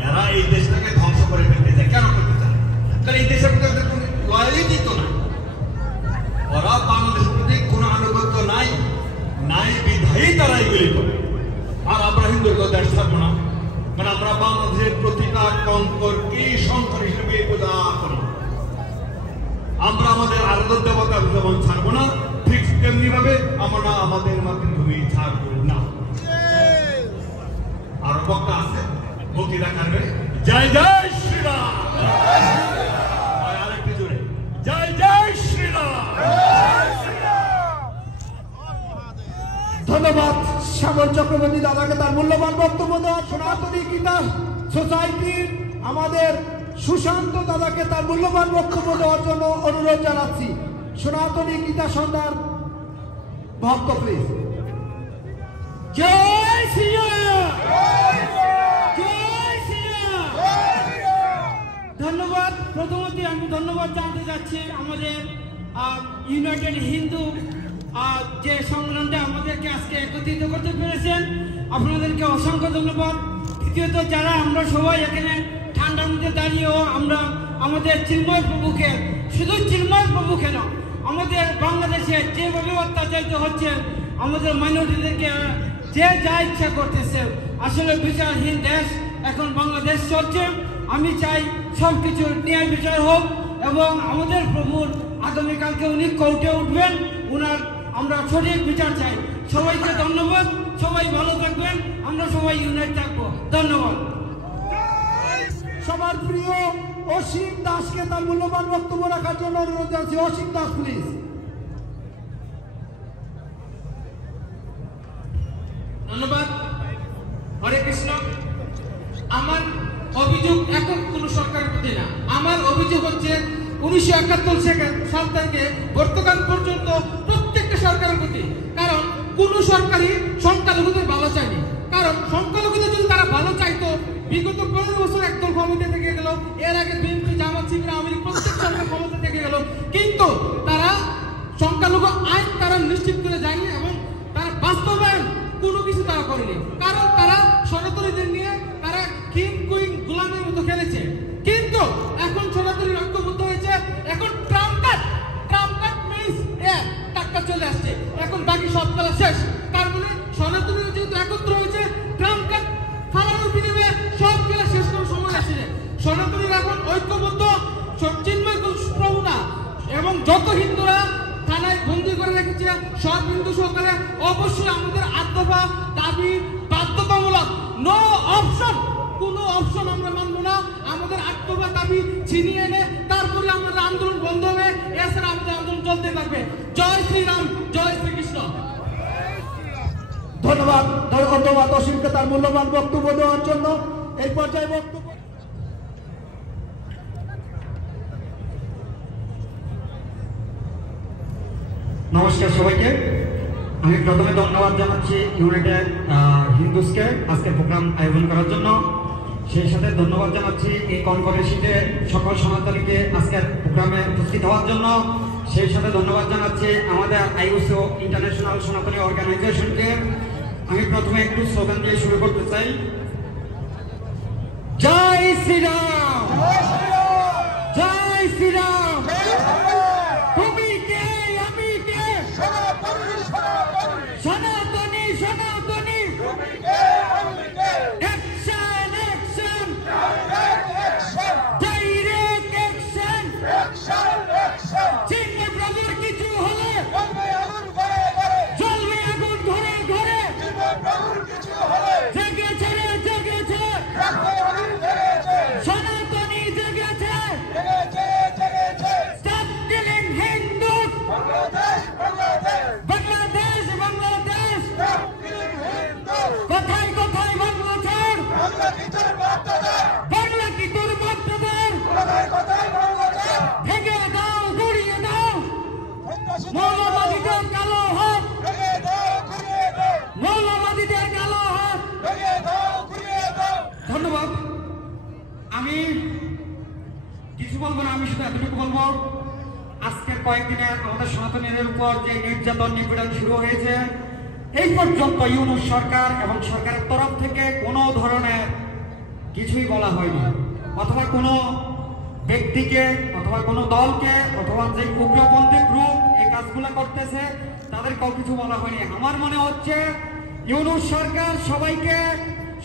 এরা এই দেশটাকে ধ্বংস করে ফেলতে চায়। কেন করতে চায়? কারণ এই দেশের প্রতি ওদের কোনো লয়ালিটি তো না। ওরা বাংলাদেশের প্রতি কোনো আনুগত্য নাই, বিধায়ী তারা এগুলি করে। আর আমরা হিন্দুরা দেশ থাকবো না, মানে আমরা বাংলাদেশের প্রতিটা কঙ্করকে শঙ্কর হিসেবে পূজা করি। আমরা আমাদের আরাধ্য দেবতা যেমন ছাড়বো না, ঠিক তেমনি ভাবে আমরা আমাদের মাতৃভূমি ছাড়বো না। আর বক্তা আছে, বক্তৃতা করবে জয় জয় শ্রীরাম, আরেকটি জোরে জয় জয় শ্রীরাম। ধন্যবাদ শ্যামল চক্রবর্তী দাদাকে তার মূল্যবান বক্তব্য দেওয়ার। সনাতনী গীতা সোসাইটির আমাদের সুশান্ত দাদাকে তার মূল্যবান বক্তব্য দেওয়ার জন্য অনুরোধ জানাচ্ছি। সনাতনী গীতা সন্ধ্যার ভক্ত প্লিজ। জয় শ্রীরাম, জয় শ্রীরাম। ধন্যবাদ। প্রথমত আমি ধন্যবাদ জানাতে যাচ্ছি আমাদের ইউনাইটেড হিন্দু যে সংগ্রামটা আমাদেরকে আজকে একত্রিত করতে পেরেছেন, আপনাদেরকে অসংখ্য ধন্যবাদ। দ্বিতীয়ত, যারা আমরা সবাই এখানে ঠান্ডার মধ্যে দাঁড়িয়েও আমরা আমাদের চিন্ময় প্রভুকে, শুধু চিন্ময় প্রভু কেন, আমাদের বাংলাদেশে যেভাবে অত্যাচারিত হচ্ছে, আমাদের মাইনরিটিদেরকে যে যা ইচ্ছা করতেছে, আসলে বিচারহীন দেশ এখন বাংলাদেশ চলছে। আমি চাই সব কিছু ন্যায় বিচার হোক এবং আমাদের প্রভুর আগামীকালকে উনি কোর্টে উঠবেন, উনার আমরা সঠিক বিচার চাই। সবাইকে ধন্যবাদ, সবাই ভালো থাকবেন, আমরা সবাই ইউনাইট থাকবো। ধন্যবাদ। সবার প্রিয় অসীম দাসকে তার মূল্যবান বক্তব্য রাখার জন্য অনুরোধ জানাচ্ছি। অসীম দাস প্লিজ। ধন্যবাদ। হরে কৃষ্ণ। আমার অভিযোগ এখন কোন সরকারের প্রতি না, আমার অভিযোগ হচ্ছে 1971 সাল থেকে বর্তমান পর্যন্ত প্রত্যেকটা সরকারের প্রতি। কারণ কোন সরকারই সংখ্যালঘুদের ভালো চায়নি। কারণ সংখ্যালঘুদের যদি তারা ভালো চাইতো, বিগত 15 বছর একদল ক্ষমতা থেকে গেল, এর আগে বিএনপি, জামাত, শিবির, আওয়ামী লীগ প্রত্যেক সরকার ক্ষমতা থেকে গেল, কিন্তু তারা সংখ্যালঘু আইন তারা নিশ্চিত করে যায়নি এবং তারা বাস্তবায়ন কোনো কিছু তারা করেনি। কারণ তারা সনাতনীদের নিয়ে তারা কিং কুইং গোলামের মতো খেলেছে। কিন্তু এখন সনাতনী ঐক্যবদ্ধ হয়েছে, এখন ট্রাম্প কাট মিন্স টাকা চলে আসছে, এখন বাকি সব খেলা শেষ। তার মানে সনাতনী যেহেতু একত্র হয়েছে, ট্রাম্প কাট ফালানোর বিনিময়ে সব খেলা শেষ করার সময় আসছে। সনাতনীরা এখন ঐক্যবদ্ধ সব হিন্দু সহকারে অবশ্যই আমাদের 8 দফা দাবি বাধ্যতামূলক, নো অপশন, কোনো অপশন আমরা মানব না। আমাদের 8 দফা দাবি ছিনিয়ে এনে তারপরে আমাদের আন্দোলন বন্ধ হবে, এছাড়া আমাদের আন্দোলন চলতে থাকবে। জয় শ্রীরাম, জয় শ্রীকৃষ্ণ। ধন্যবাদ ধন্যবাদ অসীমকে তার মূল্যবান বক্তব্য দেওয়ার জন্য। এই পর্যায়ে বক্তব্য নমস্কার সবাইকে। আমি প্রথমে ধন্যবাদ জানাচ্ছি ইউনাইটেড হিন্দুসকে আজকের প্রোগ্রাম আয়োজন করার জন্য। সেই সাথে ধন্যবাদ জানাচ্ছি এই কনফারেন্সিতে সকল সনাতনীকে আজকের প্রোগ্রামে উপস্থিত হওয়ার জন্য। সেই সাথে ধন্যবাদ জানাচ্ছি আমাদের আইউসিও ইন্টারন্যাশনাল সনাতনী অর্গানাইজেশনকে। আমি প্রথমে একটু স্লোগান দিয়ে শুরু করতে চাই। জয় শ্রীরাম, জয় শ্রীরাম। তুমি কে, আমি কে, সনাতনী সনাতনী। Action action, direct action. Chinmoy প্রভুর কিছু হলে জ্বলবে আগুন ঘরে ঘরে। জেগেছে রে জেগেছে, সনাতনী জেগেছে। Stop killing Hindus. Bangladesh Bangladesh, কোথায় কোথায় বাংলা ছাড়, বাংলা কি তোর বাচ্চাদের ভেঙে দাও, গুড়িয়ে দাও। মৌলবাদীদের কালো হাত, মৌলবাদীদের কালো হাত। ধন্যবাদ। আমি কিছু বলবো না, আমি শুধু এতটুকু বলবো, আজকের কয়েকদিনে আমাদের সনাতনীদের উপর যে নির্যাতন নিপীড়ন শুরু হয়েছে, এই পর্যন্ত ইউনূস সরকার এবং সরকারের তরফ থেকে কোনো ধরনের কিছুই বলা হয়নি, অথবা কোনো ব্যক্তিকে অথবা কোনো দলকে অথবা যে উগ্রপন্থী গ্রুপ এই কাজগুলো করতেছে তাদেরকেও কিছু বলা হয়নি। আমার মনে হচ্ছে ইউনূস সরকার সবাইকে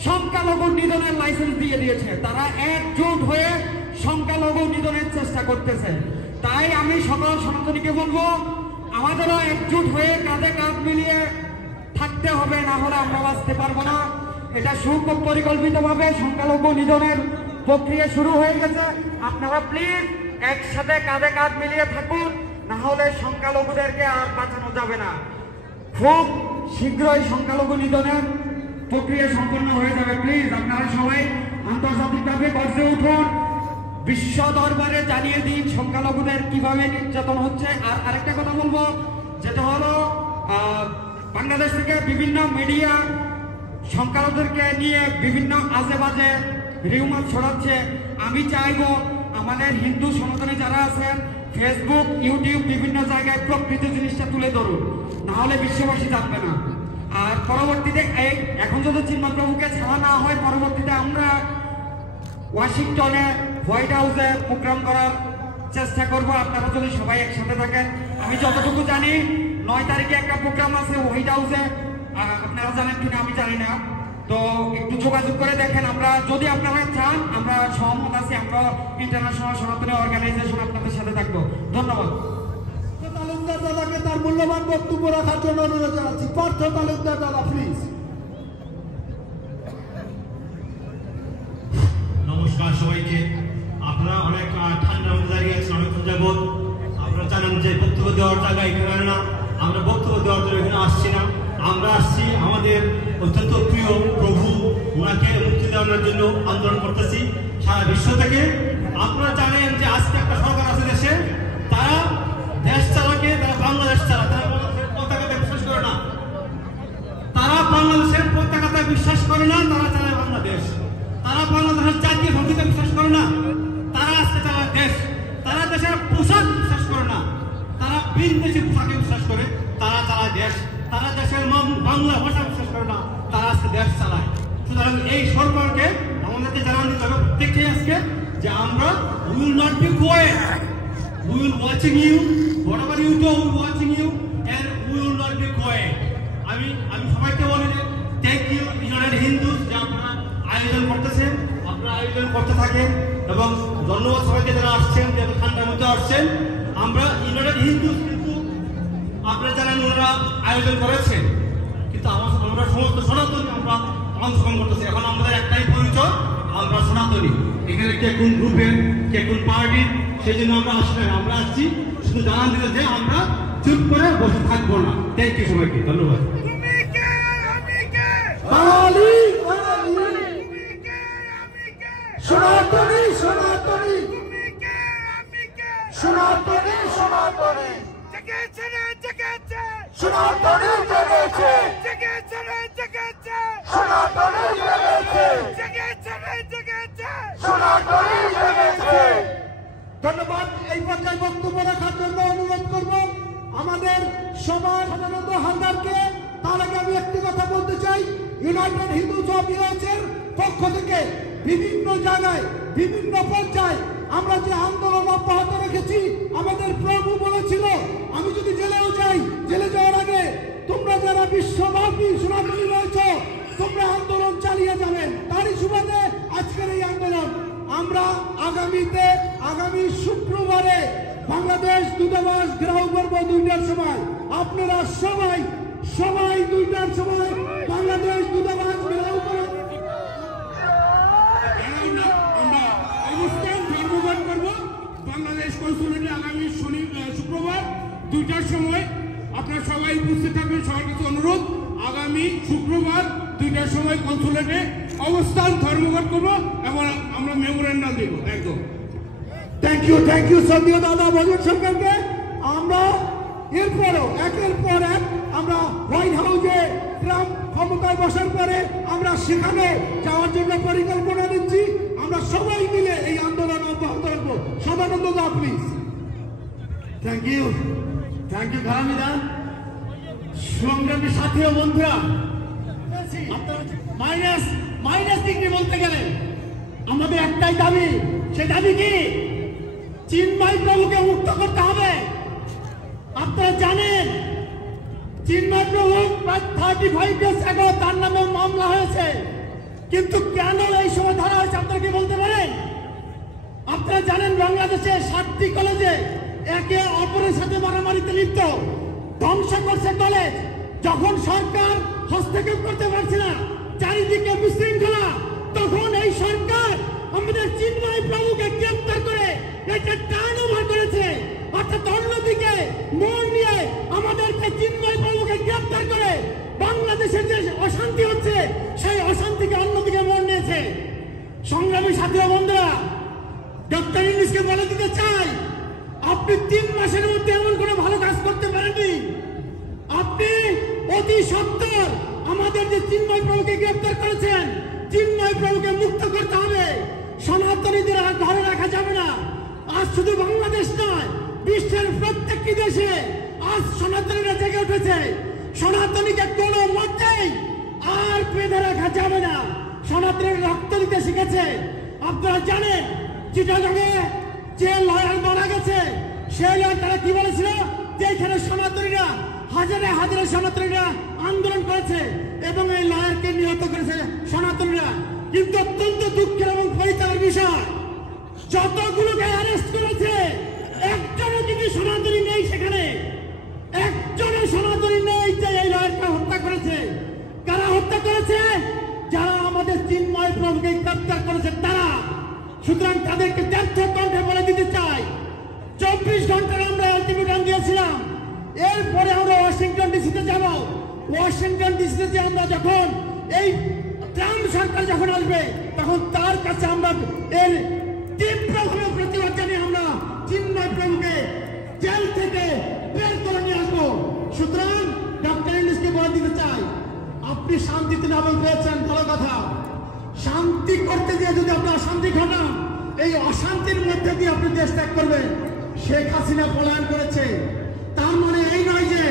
সংখ্যালঘু নিধনের লাইসেন্স দিয়ে দিয়েছে। তারা একজোট হয়ে সংখ্যালঘু নিধনের চেষ্টা করতেছে। তাই আমি সকল সনাতনীকে বলবো, আমাদেরও একজোট হয়ে কাঁধে কাঁধ মিলিয়ে থাকতে হবে, না হলে আমরা বাঁচতে পারবো না। এটা সুপরিকল্পিতভাবে সংখ্যালঘু নিধনের প্রক্রিয়া শুরু হয়ে গেছে। আপনারা প্লিজ একসাথে কাঁধে কাঁধ মিলিয়ে থাকুন, না হলে সংখ্যালঘুদেরকে আর বাঁচানো যাবে না। খুব শীঘ্রই সংখ্যালঘু নিধনের প্রক্রিয়া সম্পন্ন হয়ে যাবে। প্লিজ আপনারা সবাই আন্তর্জাতিকভাবে গর্জে উঠুন, বিশ্ব দরবারে জানিয়ে দিন সংখ্যালঘুদের কিভাবে নির্যাতন হচ্ছে। আর আরেকটা কথা বলবো, যেটা হলো বাংলাদেশ থেকে বিভিন্ন মিডিয়া সংখ্যালঘুদেরকে নিয়ে বিভিন্ন আজে বাজে রিউমার ছড়াচ্ছে। আমি চাইবো আমাদের হিন্দু সনাতনী যারা আছেন, ফেসবুক ইউটিউব বিভিন্ন জায়গায় প্রকৃত জিনিসটা তুলে ধরুন, না হলে বিশ্ববাসী জানবে না। আর পরবর্তীতে এখন যদি চিন্ময় প্রভুকে ছাড়া না হয়, পরবর্তীতে আমরা ওয়াশিংটনে হোয়াইট হাউসে প্রোগ্রাম করার চেষ্টা করব, আপনারা যদি সবাই একসাথে থাকেন। আমি যতটুকু জানি 9 তারিখে একটা প্রোগ্রাম আছে হোয়াইট হাউসে, আপনারা জানেন কিনা আমি জানি না। তো একটু যোগাযোগ করে দেখেন, আমরা যদি আপনারা চান আমরা সহমত আছি, আমরা ইন্টারন্যাশনাল সনাতনী অর্গানাইজেশন আপনাদের সাথে থাকবো। ধন্যবাদ। তালুকদার দাদাকে তার মূল্যবান বক্তব্য রাখার জন্য অনুরোধ জানাচ্ছি। পার্থ তালুকদার দাদা প্লিজ। নমস্কার সবাইকে। আপনারা অনেক ঠান্ডার মধ্যে দাঁড়িয়ে আছেন অনেকক্ষণ যাবৎ। আপনারা জানেন যে বক্তব্য দেওয়ার জায়গা এখানে না, আমরা বক্তব্য দেওয়ার জন্য এখানে আসছি না। আমরা আসছি আমাদের অত্যন্ত প্রিয় প্রভু, ওনাকে মুক্তি দেওয়ার জন্য আন্দোলন করতেছি সারা বিশ্ব থেকে। আপনারা জানেন যে আজকে একটা সরকার আছে দেশে, তারা দেশ চালাকে, তারা বাংলাদেশ চালায়, তারা বাংলাদেশের পতাকাতে বিশ্বাস করে না, তারা বাংলাদেশের পতাকাতে বিশ্বাস করে না, তারা চালায় বাংলাদেশ। তারা বাংলাদেশের জাতীয় সঙ্গীতে বিশ্বাস করে না, তারা আজকে চালায় দেশ। তারা দেশের পোশাক বিশ্বাস করে না, তারা বিদেশি পোশাকে বিশ্বাস করে, তারা চালায় দেশ। তারা দেশের বাংলা ভাষা বিশ্বাস করে না, তারা আজকে দেশ চালায়। সুতরাং এই সরকারকে আমাদেরকে জানান দিতে হবে প্রত্যেককে আজকে যে আমরা we will not be quiet, we will watching you, whatever you do, we will watching you and we will not be quiet. আমি সবাইকে বলি যে থ্যাংক ইউ ইউনাইটেড হিন্দুস যে আপনারা আয়োজন করতেছেন, আপনারা আয়োজন করতে থাকেন, এবং ধন্যবাদ সবাইকে যারা আসছেন, যারা ঠান্ডার মধ্যে আসছেন। আমরা ইউনাইটেড হিন্দুস কিন্তু আপনারা জানেন ওনারা আপনারা আয়োজন করেছেন, কিন্তু আমরা সমস্ত সনাতনী আমরা অংশগ্রহণ করতেছি। এখন আমাদের একটাই পরিচয়, আমরা সনাতনী। এখানে কে কোন গ্রুপের, কে কোন পার্টির, সেই জন্য আমরা আসলে আমরা আসছি শুধু জানান দিতে যে আমরা চুপ করে বসে থাকবো না। থ্যাংক ইউ সবাইকে, ধন্যবাদ। সনাতনী সনাতনী সনাতনী সনাতনী জেগেছে রে জেগেছে সনাতনী জেগেছে জেগেছে রে জেগেছে সনাতনী জেগেছে জেগেছে রে জেগেছে সনাতনী জেগেছে। ধন্যবাদ। এই পর্যায়ে বক্তব্য রাখার জন্য অনুরোধ করব আমাদের সমাজ সাধারণত হালদারকে। তার আগে আমি একটি কথা বলতে চাই, ইউনাইটেড হিন্দু ইউএসের পক্ষ থেকে বিভিন্ন জায়গায় বিভিন্ন পর্যায়ে আমরা যে আন্দোলন অব্যাহত রেখেছি, আমাদের প্রভু বলেছিল আমি যদি জেলেও যাই, জেলে যাওয়ার আগে তোমরা যারা বিশ্বব্যাপী সনাতনী রয়েছ তোমরা আন্দোলন চালিয়ে যাবেন। তারই সুবাদে আজকের এই আন্দোলন। আমরা আগামী শুক্রবারে বাংলাদেশ দূতাবাস ঘেরাও করব 2টার সময়। আপনারা সবাই 2টার সময় বাংলাদেশ দূতাবাস ঘেরাও করুন। আমরা অবস্থান ধর্মঘট করব বাংলাদেশ কনসুলেটে আগামী শুক্রবার 2টার সময়। আপনারা সবাই উপস্থিত থাকবেন। সবার কাছে অনুরোধ, আগামী শুক্রবার 2টার সময় কনসুলেটে অবস্থান ধর্মঘট করব এবং আমরা মেমোরেন্ডাম দেব। একদম থ্যাংক ইউ সন্ধ্যা দাদা বজট সরকারকে। আমরা এরপরও একের পর এক আমরা হোয়াইট হাউসে ট্রাম্প ক্ষমতায় বসার পরে আমরা সেখানে যাওয়ার জন্য পরিকল্পনা নিচ্ছি। আমরা সবাই মিলে এই আন্দোলন অব্যাহত রাখবো। সদানন্দ দা প্লিজ। থ্যাংক ইউ খারামিদা। সংগ্রামী সাথী ও বন্ধুরা, মাইনাস ডিগ্রি বলতে গেলে আমাদের একটাই দাবি। সে দাবি কি? চিন্ময় প্রভুকে মুক্ত করতে হবে। আপনারা জানেন চিন্ময় প্রভু প্রায় 35 ইয়ার্স আগে তার নামে মামলা হয়েছে, কিন্তু কেন এই সময় ধরা হয়েছে আপনারা কি বলতে পারেন? আপনারা জানেন বাংলাদেশে 7টি কলেজে একে অপরের সাথে মারামারিতে লিপ্ত, ধ্বংস করছে কলেজ। যখন সরকার হস্তক্ষেপ করতে পারছে না, চারিদিকে বিশৃঙ্খলা, তখন এই সরকার আমাদের চিন্ময় প্রভুকে গ্রেপ্তার করে এটা টার্ন ওভার করেছে। অর্থাৎ অন্যদিকে মোড় নিয়ে আমাদেরকে চিন্ময় প্রভুকে গ্রেপ্তার করে বাংলাদেশের যে অশান্তি হচ্ছে সেই অশান্তিকে অন্যদিকে মোড় নিয়েছে। সংগ্রামী সাথী ও বন্ধুরা, ডক্টর ইউনূসকে বলে দিতে চাই, আপনি 3 মাসের মধ্যে এমন কোনো ভালো কাজ করতে পারেননি। আপনি অতি সত্বর আমাদের যে চিন্ময় প্রভুকে গ্রেপ্তার করেছেন, চিন্ময় প্রভুকে মুক্ত করতে হবে। সনাতনীদের আর ধরে রাখা যাবে না। আজ শুধু বাংলাদেশ নয়, বিশ্বের প্রত্যেকটি দেশে আজ সনাতনীরা জেগে উঠেছে। সনাতনীকে কোনো মতেই আর বেঁধে রাখা যাবে না। সনাতনীর রক্ত দিতে শিখেছে। আপনারা জানেন চিটাগাঙে যে লয়ার মারা গেছে, সেই লয়ার তারা কি বলেছিল যে এখানে সনাতনীরা হাজারে হাজারে সনাতনীরা আন্দোলন করেছে এবং এই লয়ারকে নিহত করেছে সনাতনীরা। কিন্তু অত্যন্ত দুঃখের এবং পরিতাপের বিষয়, যতগুলোকে অ্যারেস্ট করেছে একজনও কিন্তু সনাতনী নেই সেখানে। একজনও সনাতনী নেই যে এই লয়ারকে হত্যা করেছে। কারা হত্যা করেছে? যারা আমাদের চিন্ময় প্রভুকে গ্রেপ্তার করেছে তারা। সুতরাং তাদেরকে ব্যর্থ কণ্ঠে বলে দিতে চাই, 24 ঘন্টার আমরা আলটিমেটাম দিয়েছিলাম। এরপরে আমরা ওয়াশিংটন ডিসিতে যাব। ওয়াশিংটন ডিসিতে যে আমরা যখন এই ট্রাম্প সরকার যখন আসবে তখন তার কাছে আমরা এর তীব্রভাবে প্রতিবাদ জানিয়ে আমরা চিন্ময় প্রভুকে জেল থেকে বের করে নিয়ে আসবো। সুতরাং ডক্টর ইউনূসকে বলে দিতে চাই, আপনি শান্তিতে নামে পেয়েছেন ভালো কথা, শান্তি করতে গিয়ে যদি আপনি অশান্তি ঘটান, এই অশান্তির মধ্যে দিয়ে আপনি দেশ ত্যাগ করবেন। শেখ হাসিনা পলায়ন করেছে, তার মানে এই নয় যে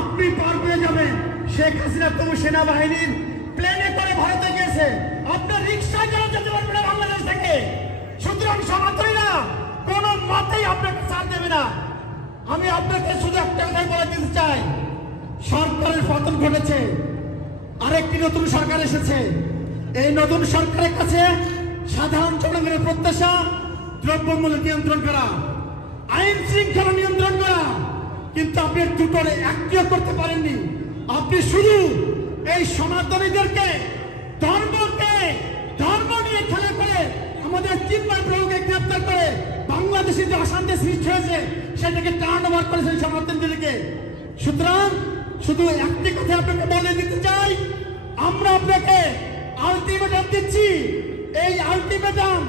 আপনি পার পেয়ে যাবেন। শেখ হাসিনা তবু সেনাবাহিনীর প্লেনে করে ভারতে গেছে, আপনার রিক্সায় যারা যেতে পারবে না বাংলাদেশ থেকে। সুতরাং সনাতনীরা কোন মতেই আপনাকে ছাড় দেবে না। আমি আপনাকে শুধু একটা কথাই বলে দিতে চাই, সরকারের পতন ঘটেছে, আরেকটি নতুন সরকার এসেছে। এই নতুন সরকারের কাছে সাধারণ জনগণের প্রত্যাশা দ্রব্যমূল্য নিয়ন্ত্রণ করা, আইন শৃঙ্খলা নিয়ন্ত্রণ করা, কিন্তু আপনি দুটোরে একটিও করতে পারেননি। আপনি শুধু এই সনাতনীদেরকে ধর্ম নিয়ে খেলা করে আমাদের চিন্ময় প্রভুকে গ্রেপ্তার করে বাংলাদেশে যে অশান্তি সৃষ্টি হয়েছে সেটাকে টার্ন ওভার করেছেন সনাতনীদেরকে। সুতরাং শুধু একটি কথা আপনাকে বলে দিতে চাই, আমরা আপনাকে আলটিমেটাম দিচ্ছি। এই আলটিমেটাম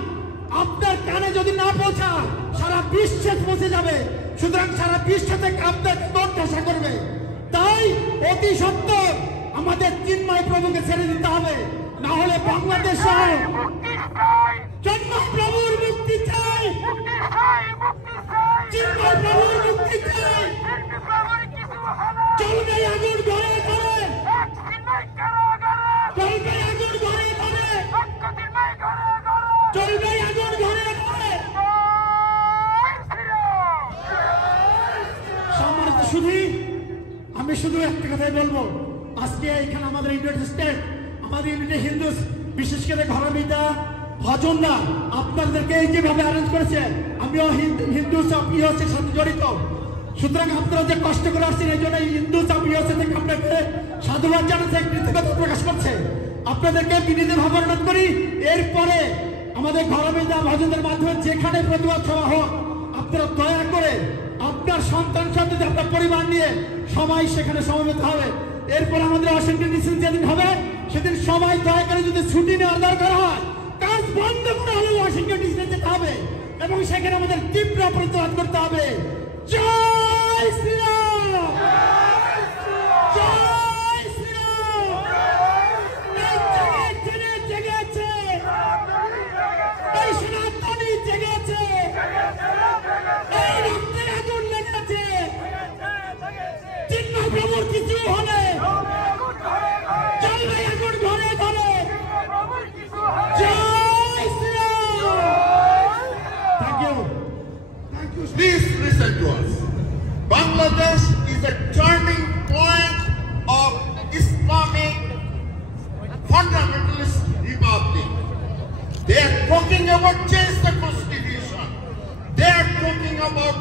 আপনার কানে যদি না পৌঁছায় সারা বিশ্বে পৌঁছে যাবে। সুতরাং সারা বিশ্ব থেকে আপনাকে প্রত্যাশা করবে। তাই অতি সত্বর আমাদের চিন্ময় প্রভুকে ছেড়ে দিতে হবে, না হলে বাংলাদেশ চিন্ময় প্রভুর মুক্তি চাই, চিন্ময় প্রভুর মুক্তি চাই। চলবে আগুন ঘরে ঘরে, চলবে আগুন ঘরে ঘরে, চলবে আগুন ঘরে ঘরে। সম্মানিত শুধু আমি শুধু একটা কথাই বলবো, আজকে এখানে আমাদের ইউনাইটেড স্টেট, আমাদের ইউনাইটেড হিন্দু, বিশেষ করে ঘরমিতা ভজনরা আপনাদেরকে যেভাবে অ্যারেঞ্জ করেছে, আমিও হিন্দু চাপিওসের সাথে জড়িত। সুতরাং আপনারা যে কষ্ট করে আসছেন এই জন্য হিন্দু চাপিওসে থেকে আপনাকে সাধুবাদ জানাতে কৃতজ্ঞতা প্রকাশ করছে। আপনাদেরকে বিনীতভাবে অনুরোধ করি, এরপরে আমাদের ঘরমিতা ভজনদের মাধ্যমে যেখানে প্রতিবাদ সভা হোক আপনারা দয়া করে আপনার সন্তান সন্ততি আপনার পরিবার নিয়ে সবাই সেখানে সমবেত হবে। এরপর আমাদের ওয়াশিংটন ডিসি যেদিন হবে সেদিন সবাই দয়া করে যদি ছুটি নেওয়ার দরকার হয় কাজ বন্ধ করে হলে ওয়াশিংটন ডিসিতে যেতে হবে এবং সেখানে আমাদের তীব্র প্রতিবাদ করতে হবে। জয় শ্রীরাম, জয় শ্রীরাম। জেগেছে এই সনাতনী, জেগেছে এই রক্তের আগুন লেগেছে। চিন্ময় প্রভুর কিছু হলে চলবে আগুন ঘরে ঘরে। জয় Shriram. Thank you. Please listen to us. Bangladesh is a turning point of Islamic fundamentalist republic. They are talking about change the constitution. They are talking about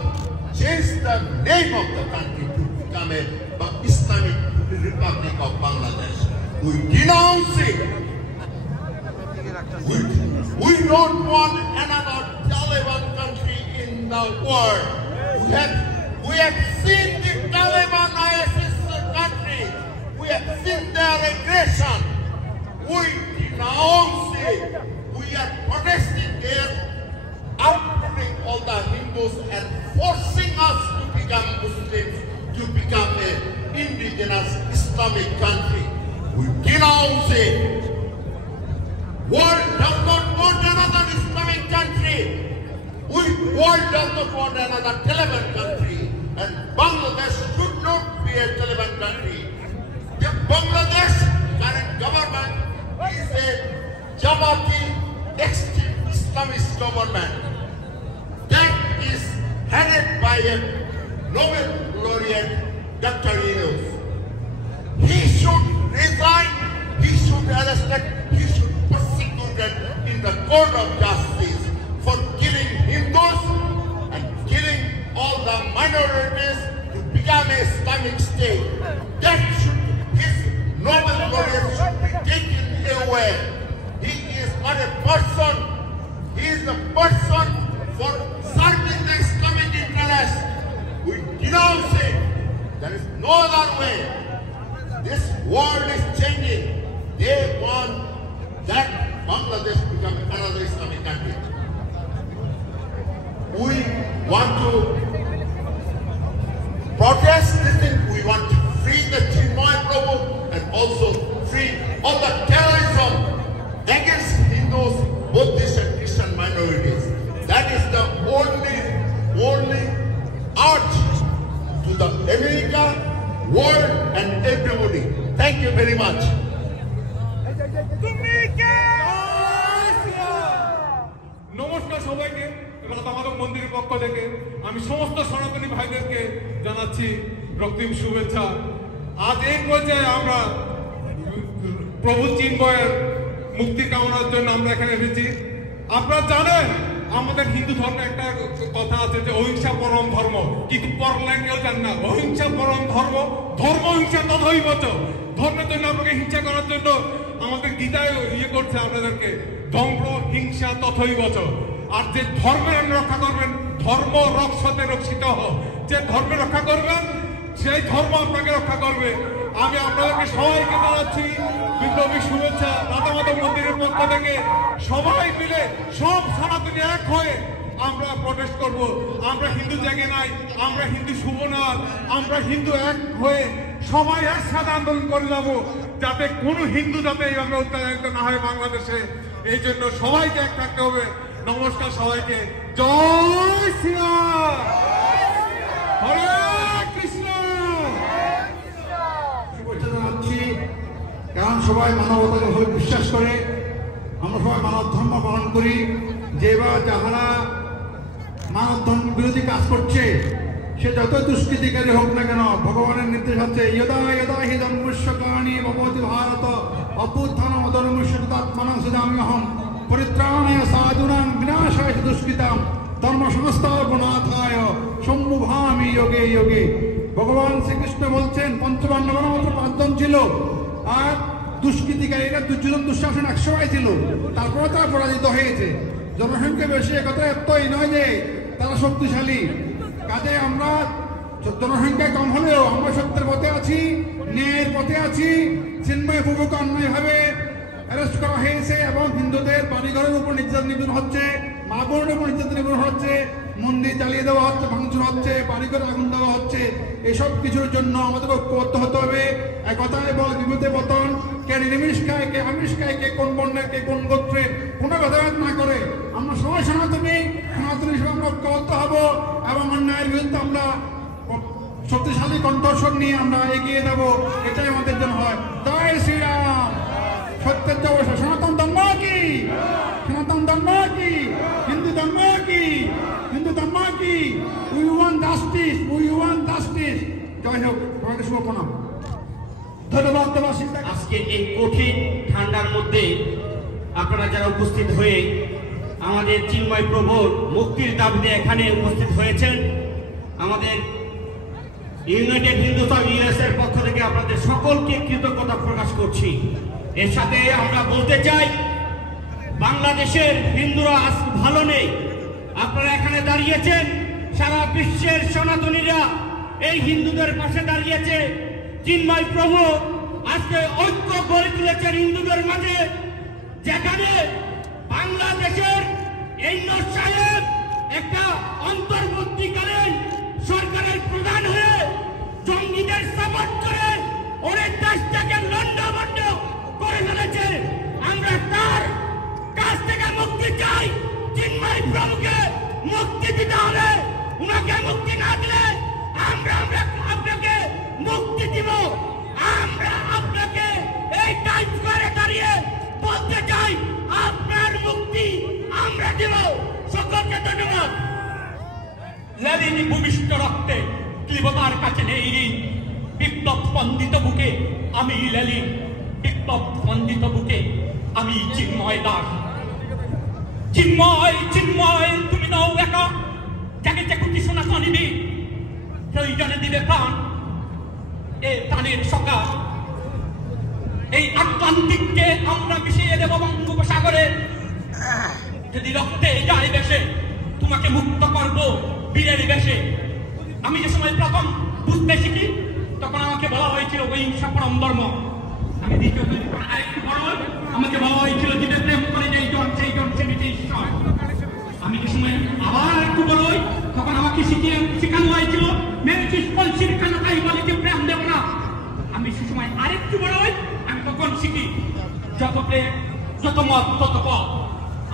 change the name of the country to become a Islamic Republic of Bangladesh. We denounce it. We don't want another Taliban country in the world. We have seen the Taliban ISIS country. We have seen their aggression. We denounce it. We are protesting there, outputting all the Hindus and forcing us to become Muslims, to become an indigenous Islamic country. We denounce it. World does not want another Islamic country. World does not want another Taliban country. And Bangladesh should not be a Taliban country. The Bangladesh current government is a Jamaati extreme Islamist government that is headed by a Nobel laureate, Dr. Yunus. He should resign, he should arrested, he should prosecuted in the court of justice for killing Hindus and killing all the minorities to become an Islamic state. That should, his Nobel laureate should be taken away. He is not a person, he is a person for serving the Islamic interest. We denounce it. There is no other way. This world is changing. They want that Bangladesh become another Islamic country. We want to protest this thing. We want to free the Chinmay Prabhu and also free all the terrorism against Hindus, Buddhist and Christian minorities. That is the only urge to the America, world and everybody. Thank you very much. নমস্কার সবাইকে। রাধামাধব মন্দিরের পক্ষ থেকে আমি সমস্ত সনাতনী ভাইদেরকে জানাচ্ছি রক্তিম শুভেচ্ছা। আজ এই পর্যায়ে আমরা প্রভু চিন্ময়ের মুক্তি কামনার জন্য আমরা এখানে এসেছি। আপনারা জানেন আমাদের হিন্দু ধর্মে একটা কথা আছে যে অহিংসা পরম ধর্ম, কিন্তু পরলাঙ্গেও জান না অহিংসা পরম ধর্ম, ধর্ম হিংসা তথই বচ। ধর্মের জন্য আপনাকে হিংসা করার জন্য আমাদের গীতায় করছে আপনাদেরকে ধর্ম হিংসা তথই বচ। আর যে ধর্মের রক্ষা করবেন, ধর্ম রক্ষতে রক্ষিত হ, যে ধর্মে রক্ষা করবেন সেই ধর্ম আপনাকে রক্ষা করবে। আমি আপনাদেরকে সবাইকে জানাচ্ছি বিপ্লবী শুভেচ্ছা। রাধামাধব মন্দিরের পক্ষ থেকে সবাই মিলে সব সনাতনী এক হয়ে আমরা প্রটেস্ট করব। আমরা হিন্দু জায়গা নাই, আমরা হিন্দু শুভ না, আমরা হিন্দু এক হয়ে সবাই একসাথে আন্দোলন করে যাব, যাতে কোনো হিন্দু যাতে এইভাবে অত্যাচারিত না হয় বাংলাদেশে। এই জন্য সবাইকে এক থাকতে হবে। নমস্কার সবাইকে, জয় শ্রীরাম, হরে কৃষ্ণ। শুভেচ্ছা জানাচ্ছি, কারণ সবাই মানবতাকে বিশ্বাস করে, আমরা সবাই মানব ধর্ম পালন করি। যেবার যাহারা মানব ধর্ম বিরোধী কাজ করছে, সে যত দুষ্কৃতিকারী হোক না কেন, ভগবানের নির্দেশ আছে যদা যদা হি ধর্মস্য গ্লানি ভবতি ভারত অভ্যুত্থানম ধর্মস্য তদাত্মানং সদাম্যহম পরিত্রাণায় সাধুনাং বিনাশায় দুষ্কৃতাম ধর্ম সংস্থাপনাথায় সম্মুভামি যোগে যোগে। ভগবান শ্রীকৃষ্ণ বলছেন পঞ্চপাণ্ডবের মাত্র 5 জন ছিল, আর দুষ্কৃতিকারীরা দুর্যোধন দুঃশাসন 100 ছিল, তারপরে তারা পরাজিত হয়েছে। জনসংখ্যা বেশি, একথা এতই নয় যে তারা শক্তিশালী। কাজে আমরা জনসংখ্যা কম হলেও আমরা সত্যের পথে আছি, ন্যায়ের পথে আছি। চিন্ময় প্রভুকে অন্যায়ভাবে অ্যারেস্ট করা হয়েছে এবং হিন্দুদের বাড়িঘরের উপর নির্যাতন হচ্ছে, মা বোনের উপর নির্যাতন হচ্ছে, মন্দির জ্বালিয়ে দেওয়া হচ্ছে, ভাঙচুর হচ্ছে, বাড়িঘরে আগুন দেওয়া হচ্ছে। এসব কিছুর জন্য আমাদের ঐক্যবদ্ধ হতে হবে। এক কথায় বল বিভূতে পতন, কে নিরামিষ খায়, কে আমিষ খায়, কে কোন বর্ণের, কে কোন গোত্রের, কোনো ভেদাভেদ না করে আমরা সবাই সনাতনী হিসেবে আমরা ঐক্যবদ্ধ হব এবং অন্যায়ের বিরুদ্ধে আমরা শক্তিশালী কণ্ঠস্বর নিয়ে আমরা এগিয়ে যাব। এটাই আমাদের জন্য হয়। জয় শ্রীরাম, সত্যের জয়, সনাতন ধর্ম কি, সনাতন ধর্ম কি, হিন্দু ধর্ম কি, হিন্দু ধর্ম কি। We want justice, we want justice. জয় হোক, সবাইকে শুভ প্রণাম, ধন্যবাদ। আজকে এই কঠিন ঠান্ডার মধ্যে আপনারা যারা উপস্থিত হয়ে আমাদের চিন্ময় প্রভুর মুক্তির দাবিতে এখানে উপস্থিত হয়েছেন, আমাদের ইউনাইটেড হিন্দু ইউএসএর পক্ষ থেকে আপনাদের সকলকে কৃতজ্ঞতা প্রকাশ করছি। এর সাথে আমরা বলতে চাই, বাংলাদেশের হিন্দুরা আজ ভালো নেই। আপনারা এখানে দাঁড়িয়েছেন, সারা বিশ্বের সনাতনীরা এই হিন্দুদের পাশে দাঁড়িয়েছে। চিন্ময় প্রভু আজকে ঐক্য গড়ে তুলেছেন হিন্দুদের মাঝে, যেখানে বাংলাদেশের এইনর সাহেব একটা অন্তর্বর্তীকালীন সরকারের প্রধান হয়ে জঙ্গিদের সাপোর্ট করে অনেক দেশটাকে লন্ডভন্ড করে ফেলেছে। আমরা তার কাছ থেকে মুক্তি চাই। চিন্ময় প্রভুকে মুক্তি দিতে হবে। উনাকে মুক্তি না দিলে আমরা আপনাকে মুক্তি দিব। আমরা আপনাকে এই টাইম স্কয়ারে দাঁড়িয়ে বলতে চাই, আপনার মুক্তি আমরা দিব। সকলকে ধন্যবাদ। লেনিন ভূমিষ্ঠ রক্তে ক্লিবতার কাছে নেই ঋণ। বিপ্লব স্পন্দিত বুকে আমি লেনিন, বিপ্লব স্পন্দিত বুকে আমি চিন্ময় দাস। চিন্ময় চিন্ময় তুমি নাও একা, যাকে চেকুটি শোনা জানিবি প্রয়োজনে দিবে প্রাণ। এ প্রাণের সকাল এই আটলান্টিককে আমরা মিশিয়ে দেব বঙ্গোপসাগরে। যদি রক্তে যায় বেশে তোমাকে মুক্ত করবো বীরের বেশে। আমি যে সময় প্রথম বুঝতে শিখি তখন আমাকে বলা হয়েছিল অহিংসা পরম ধর্ম। আমি দ্বিতীয় আরেকটু বড় আমাকে বলা হয়েছিল যে প্রেম করে যেই জন সেই জন সে নিজে ঈশ্বর। আমি যে সময় আবার একটু বড় হই তখন আমাকে শেখানো হয়েছিল মেরে শিষ্পলশীর কেন তাই বলে যে প্রেম দেব না। আমি সে সময় আরেকটু বড় হই, আমি তখন শিখি যত প্রেম যত মত তত পথ।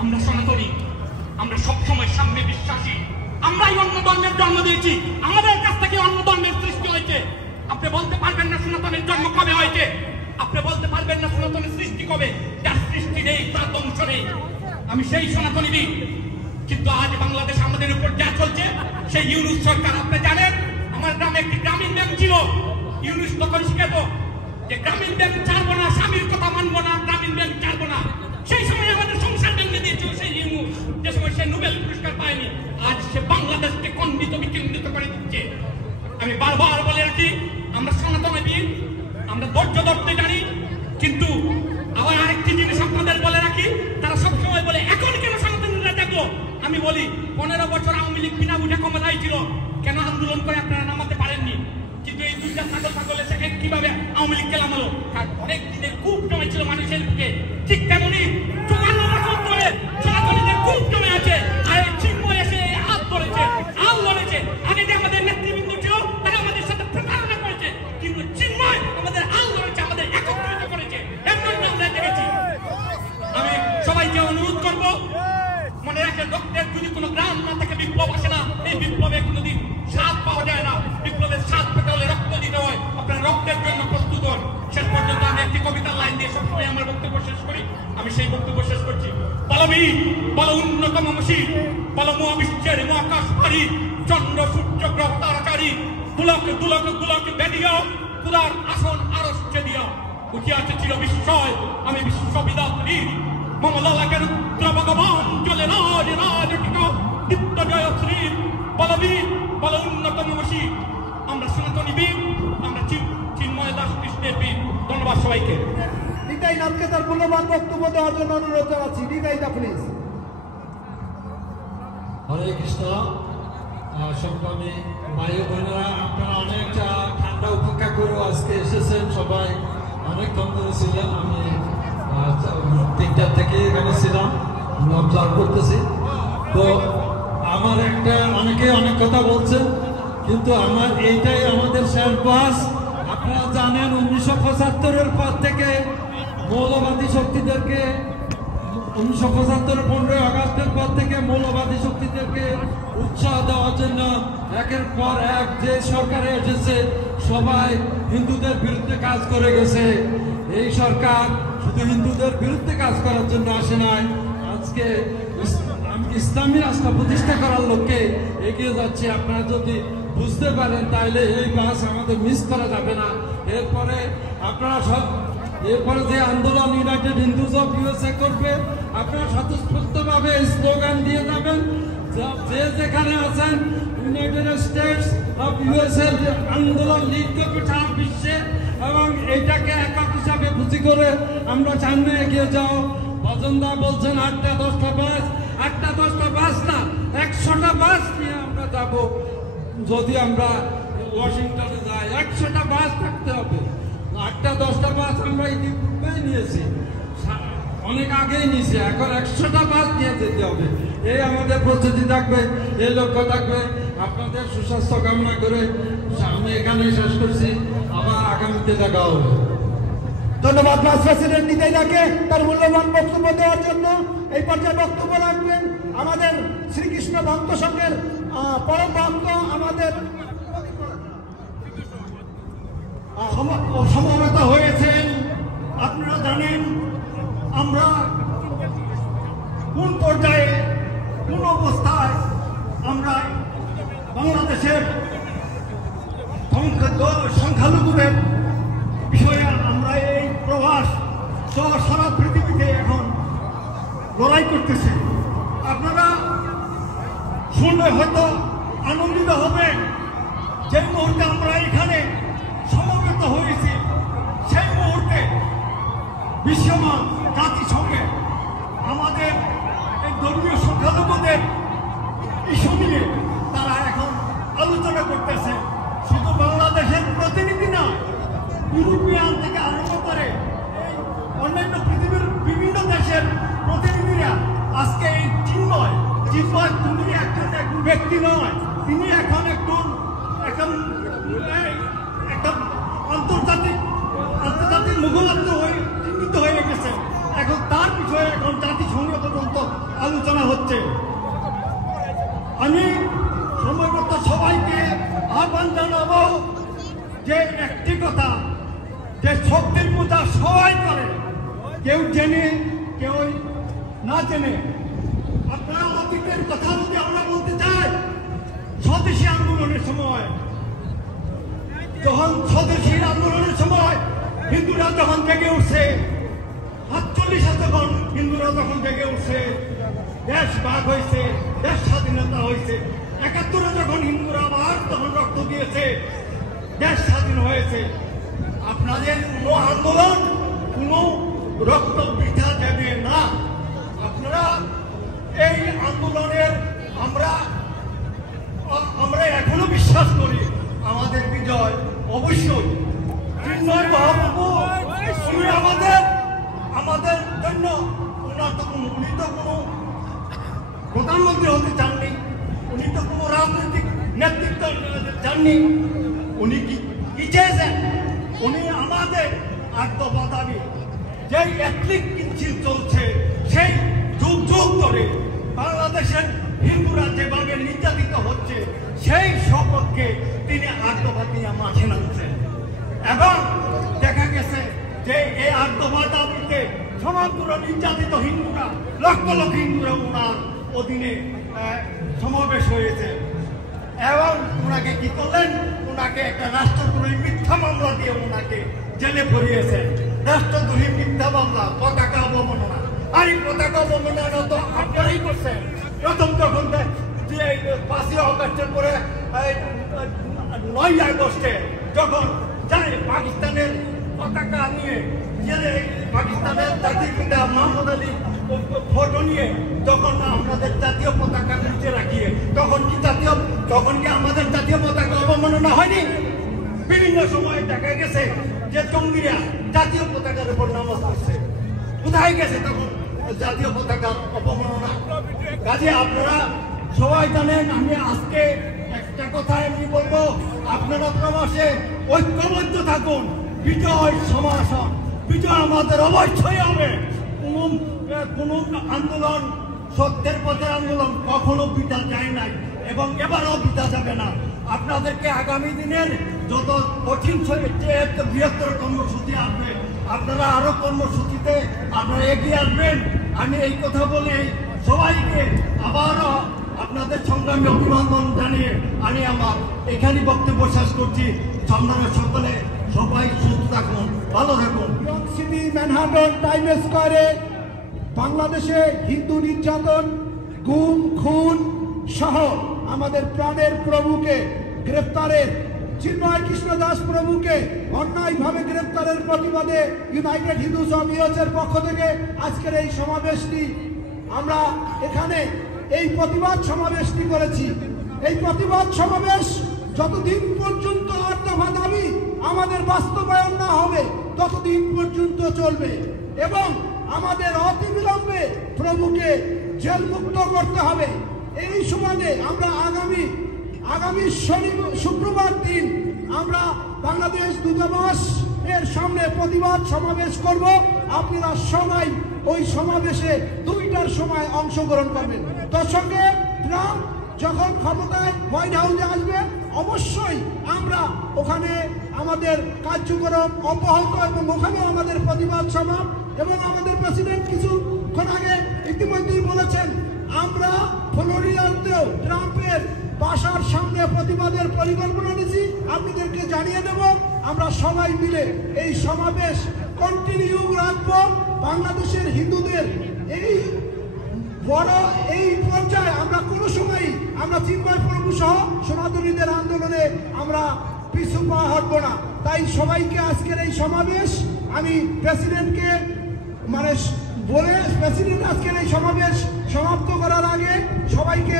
আমরা সনাতনী, আমরা সবসময় সাম্যে বিশ্বাসী। আমরাই অন্য ধর্মের জন্ম দিয়েছি, আমাদের কাছ থেকে অন্য ধর্মের সৃষ্টি হয়েছে। আপনি বলতে পারবেন না সনাতনের জন্ম কবে হয়েছে, আপনি বলতে পারবেন না সনাতনের সৃষ্টি কবে। যার সৃষ্টি নেই তার ধ্বংস নেই। আমি সেই সনাতনী দিই। কিন্তু আজ বাংলাদেশ আমাদের উপর যা চলছে, সেই ইউনুস সরকার, আপনি জানেন আমার গ্রামে একটি গ্রামীণ ব্যাংক ছিল। ইউনুস তখন শিখাতো যে গ্রামীণ ব্যাংক ছাড়বো না, স্বামীর কথা মানবো না, গ্রামীণ ব্যাংক ছাড়বো না। সেই সময় আমাদের সংসার ভেঙে দিয়েছিল সেই ইউনুস। যে সময় সময় সে নোবেল পুরস্কার পায়নি, আজ সে বাংলাদেশকে খণ্ডিত বিকেন্দ্রিত করে দিচ্ছে। আমি বারবার বলে রাখি, আমরা সনাতনী বীর, আমরা ধৈর্য ধরতে জানি, কিন্তু আবার আরেকটি জিনিস আপনাদের বলে রাখি, তারা সবসময় বলে এখন কেন সনাতনীরা দেখলো। আমি বলি 15 বছর আওয়ামী লীগ বিনা বুঝে ক্ষমতায় ছিল, কেন আন্দোলন করে আপনারা নামাতে পারেননি? কিন্তু এই দুইটা ছাগল এসে কিভাবে আওয়ামী লীগকে নামালো? কারণ অনেক দিনের কূপ জমেছিল মানুষের বুকে। ঠিক তেমনি 54 বছর ধরে সনাতনীদের কূপ জমে আছে, আর এই চিন্ময় এসে হাত ধরেছে, আল ধরেছে। আগে যে আমাদের নেতৃবৃন্দ ছিল তারা আমাদের সাথে প্রতারণা করেছে, কিন্তু চিন্ময় আমাদের আল ধরেছে, আমাদের একত্রিত করেছে। এমন আমরা দেখেছি। আমি সবাইকে অনুরোধ করব, মনে রাখে রক্তের যদি কোনো গ্রাম না থাকে বিপ্লব আসে না। এই বিপ্লবে কোনোদিন স্বাদ পাওয়া যায় না। বিপ্লবের স্বাদ পেতে হলে রক্ত দিতে হয়। আপনার রক্তের জন্য প্রস্তুত হন। শেষ পর্যন্ত আমি একটি কবিতার লাইন দিয়ে সবসময় আমার বক্তব্য শেষ করি। আমি সেই বক্তব্য শেষ করছি। বলবীর, বল উন্নতম মসির, বল মহাবিশ্বের মহাকাশ পারি, চন্দ্র সূর্য গ্রহ তারাকারী, দুলক দুলক দুলক বেদিয়া, খুদার আসন আরস্যে দিয়া, উঠিয়াছে চির বিস্ময় আমি বিশ্ববিদাত্রী। মমলালাকে রুদ্র ভগবান চলে রাজ রাজ টিকা দীপ্ত জয় শ্রী। বলবীর, বল উন্নতম মসির, আমরা সনাতনী বীর, আমরা চিন্ময় দাস কৃষ্ণের বীর। ধন্যবাদ সবাইকে। নিতাই নাথকে তার মূল্যবান বক্তব্য দেওয়ার জন্য অনুরোধ জানাচ্ছি। নিতাই দা প্লিজ। হরে কৃষ্ণ। সংগ্রামী ভাই বোনেরা, আপনারা অনেক ঠান্ডা উপেক্ষা করেও আজকে এসেছেন, সবাই অনেকক্ষণ ধরে ছিলেন। আমি 3টা থেকে এখানে ছিলাম, অবজার্ভ করতেছি। তো আমার একটা অনেকে অনেক কথা বলছেন, কিন্তু আমার এইটাই আমাদের শেষ বাস। আপনারা জানেন 1975-এর পর থেকে মৌলবাদী শক্তিদেরকে 1975 15 আগস্টের পর থেকে মৌলবাদী শক্তিদেরকে উৎসাহ দেওয়ার জন্য একের পর এক যে সরকারে এসেছে সবাই হিন্দুদের বিরুদ্ধে কাজ করে গেছে। এই সরকার শুধু হিন্দুদের বিরুদ্ধে কাজ করার জন্য আসে নাই, আজকে ইসলামী রাষ্ট্র প্রতিষ্ঠা করার লক্ষ্যে এগিয়ে যাচ্ছে। আপনারা যদি বুঝতে পারেন তাহলে এই বাস আমাদের মিস করা যাবে না। এরপরে আপনারা এরপরে যে আন্দোলন ইউনাইটেড হিন্দুজ অফ ইউএসএ করবে, আপনারা স্বতঃস্ফূর্তভাবে স্লোগান দিয়ে যাবেন। যে যেখানে আছেন ইউনাইটেড স্টেটস অফ ইউএসএ আন্দোলন লিড করবে সারা বিশ্বে, এবং এটাকে একক হিসাবে বুঝি করে আমরা সামনে এগিয়ে যাও। ভজনদা বলছেন 8টা 10টা বাস, 8টা 10টা বাস না 100টা বাস নিয়ে আমরা যাব। যদি আমরা ওয়াশিংটনে যাই 100টা বাস থাকতে হবে। 8টা 10টা বাস আমরা ইতিপূর্বেই নিয়েছি, অনেক আগেই নিয়েছি, এখন 100টা বাস নিয়ে যেতে হবে। এই আমাদের প্রস্তুতি থাকবে, এই লক্ষ্য থাকবে। আপনাদের সুস্বাস্থ্য কামনা করে আমি এখানে শেষ করছি, আবার আগামীতে দেখা হবে। ধন্যবাদ ভাইস প্রেসিডেন্ট নিতাই দাকে তার মূল্যবান বক্তব্য দেওয়ার জন্য। এই পর্যায়ে বক্তব্য রাখবেন আমাদের শ্রীকৃষ্ণ ভক্ত সংঘের পরম ভক্ত, আমাদের সমবেত হয়েছেন। আপনারা জানেন আমরা কোন পর্যায়ে কোন অবস্থায় আমরা বাংলাদেশের সংখ্যালঘুদের বিষয়ে আমরা এই প্রবাস সারা পৃথিবীতে এখন লড়াই করতেছি। আপনারা শুনলে হয়তো আনন্দিত হবেন, যে মুহূর্তে আমরা এখানে সমবেত হয়েছি সেই মুহূর্তে বিশ্বমান জাতিসংঘে আমাদের এই ধর্মীয় সংখ্যালঘুদের ইস্যু নিয়ে তারা এখন আলোচনা করতেছে। শুধু বাংলাদেশের প্রতিনিধি না, ইউরোপিয়ান থেকে আরম্ভ করে অন্যান্য পৃথিবীর বিভিন্ন দেশের প্রতিনিধিরা আজকে এই চিন্ময় তিনি একজন ব্যক্তি নয়, তিনি এখন একটা আন্তর্জাতিক মুখপাত্র হয়ে চিহ্নিত হয়ে গেছে। এখন তার বিষয়ে এখন জাতিসংঘ পর্যন্ত আলোচনা হচ্ছে। আমি সময়মত সবাইকে আহ্বান জানাবো যে একটি কথা, যে শক্তির পূজা সবাই করে, কেউ জেনে কেউ না জেনে। আপনারা অতীতের কথা যদি আমরা বলতে চাই, স্বদেশী আন্দোলনের সময় যখন স্বদেশীর আন্দোলনের সময় হিন্দুরা যখন জেগে উঠছে, 48 যখন হিন্দুরা যখন জেগে উঠছে, দেশ ভাগ হয়েছে, দেশ স্বাধীনতা হয়েছে। ৭১ যখন হিন্দুরা আবার তখন রক্ত দিয়েছে, দেশ স্বাধীন হয়েছে। আপনাদের কোনো আন্দোলন কোনো রক্ত বৃথা দেবে না। আপনারা এই আন্দোলনের আমরা এখনো বিশ্বাস করি আমাদের বিজয় অবশ্যই। চিন্ময় মহাপ্রভু উনি আমাদের জন্য উনি তো কোনো প্রধানমন্ত্রী হতে চাননি, উনি তো কোনো রাজনৈতিক নেতৃত্ব চাননি। উনি কি চেয়েছেন? উনি আমাদের আত্মবা দাবি যে এথনিক মিছিল চলছে সেই যুগ যুগ ধরে বাংলাদেশের হিন্দুরা যেভাবে নির্যাতিত হচ্ছে সেই সপক্ষে তিনি আত্মবাদ নিয়ে মাঠে নামছেন। এবং দেখা গেছে যে এই আত্মবাদ দাবিতে সমগ্র নির্যাতিত হিন্দুরা লক্ষ লক্ষ হিন্দুরা ওনার অধীনে সমাবেশ হয়েছে। এবং ওনাকে কি করলেন? ওনাকে একটা রাষ্ট্রদ্রোহী মিথ্যা মামলা দিয়ে ওনাকে জেলে ভরিয়েছেন। রাষ্ট্রদ্রোহী মিথ্যা মামলা, পতাকা অবমাননা। আর এই পতাকা অবমাননা তো আপনারাই করছেন। প্রথম যখন যে ৫ই অগস্টের পরে ৯ই আগস্টে যখন পাকিস্তানের পতাকা নিয়ে পাকিস্তানের জাতির পিতা মোহাম্মদ আলী ফটো নিয়ে যখন আমাদের জাতীয় পতাকা নিচে রাখিয়ে তখন কি আমাদের জাতীয় পতাকা অবমাননা হয়নি? বিভিন্ন সময় দেখা গেছে যে জঙ্গিরা জাতীয় পতাকার উপর নামাজ পড়ছে। কোথায় গেছে তখন জাতীয় পতাকার অবমাননা? কাজে আপনারা সবাই জানেন, আমি আজকে একটা কথা আমি বলবো, আপনারা প্রবাসে ঐক্যবদ্ধ থাকুন। বিজয় সমাসন, বিজয় আমাদের অবশ্যই হবে। কোন আন্দোলন, সত্যের পথের আন্দোলন কখনো বিতা যায় নাই এবং এবারও বিতা যাবে না। আপনাদেরকে আগামী দিনের যত কঠিন বৃহত্তর কর্মসূচি আসবে, আপনারা আরো কর্মসূচিতে আপনারা এগিয়ে আসবেন। আমি এই কথা বলে সবাইকে আবারও আপনাদের সংগ্রামী অভিনন্দন জানিয়ে আমি আমার এখানে বক্তব্য শেষ করছি। আপনারা সকলে সবাই সুস্থ থাকুন, ভালো থাকুন। সিটি ম্যানহাটন টাইম স্কয়ারে বাংলাদেশে হিন্দু নির্যাতন, গুম খুন সহ আমাদের প্রাণের প্রভুকে গ্রেফতারের, চিন্ময় কৃষ্ণ দাস প্রভুকে অন্যায়ভাবে গ্রেফতারের প্রতিবাদে ইউনাইটেড হিন্দুস অফ ইউএসের পক্ষ থেকে আজকের এই সমাবেশটি আমরা এখানে এই প্রতিবাদ সমাবেশটি করেছি। এই প্রতিবাদ সমাবেশ যতদিন পর্যন্ত আত্মভা দাবি আমাদের বাস্তবায়ন না হবে ততদিন পর্যন্ত চলবে এবং আমাদের অতিবিলম্বে প্রভুকে জেলমুক্ত করতে হবে। এই সুবাদে আমরা আগামী শুক্রবার দিন আমরা বাংলাদেশ দূতাবাস এর সামনে প্রতিবাদ সমাবেশ করব। আপনারা সবাই ওই সমাবেশে 2টার সময় অংশগ্রহণ করবেন। তার সঙ্গে ট্রাম্প যখন ক্ষমতায় হোয়াইট হাউসে আসবে অবশ্যই আমরা ওখানে আমাদের কার্যক্রম অব্যাহত এবং ওখানে আমাদের প্রতিবাদ সভা এবং আমাদের প্রেসিডেন্ট কিছুক্ষণ আগে ইতিমধ্যেই বলেছেন আমরা ফ্লোরিডাতেও ট্রাম্পের বাসার সামনে প্রতিবাদের পরিকল্পনা নিয়েছি, আপনাদেরকে জানিয়ে দেব। আমরা সবাই মিলে এই সমাবেশ কন্টিনিউ রাখবো। বাংলাদেশের হিন্দুদের এই পর্যায়ে আমরা কোনো সময় আমরা চিন্ময় প্রভু সহ সনাতনীদের আন্দোলনে আমরা পিছু পা হটব না। তাই সবাইকে আজকের এই সমাবেশ আমি প্রেসিডেন্টকে প্রেসিডেন্ট আজকের এই সমাবেশ সমাপ্ত করার আগে সবাইকে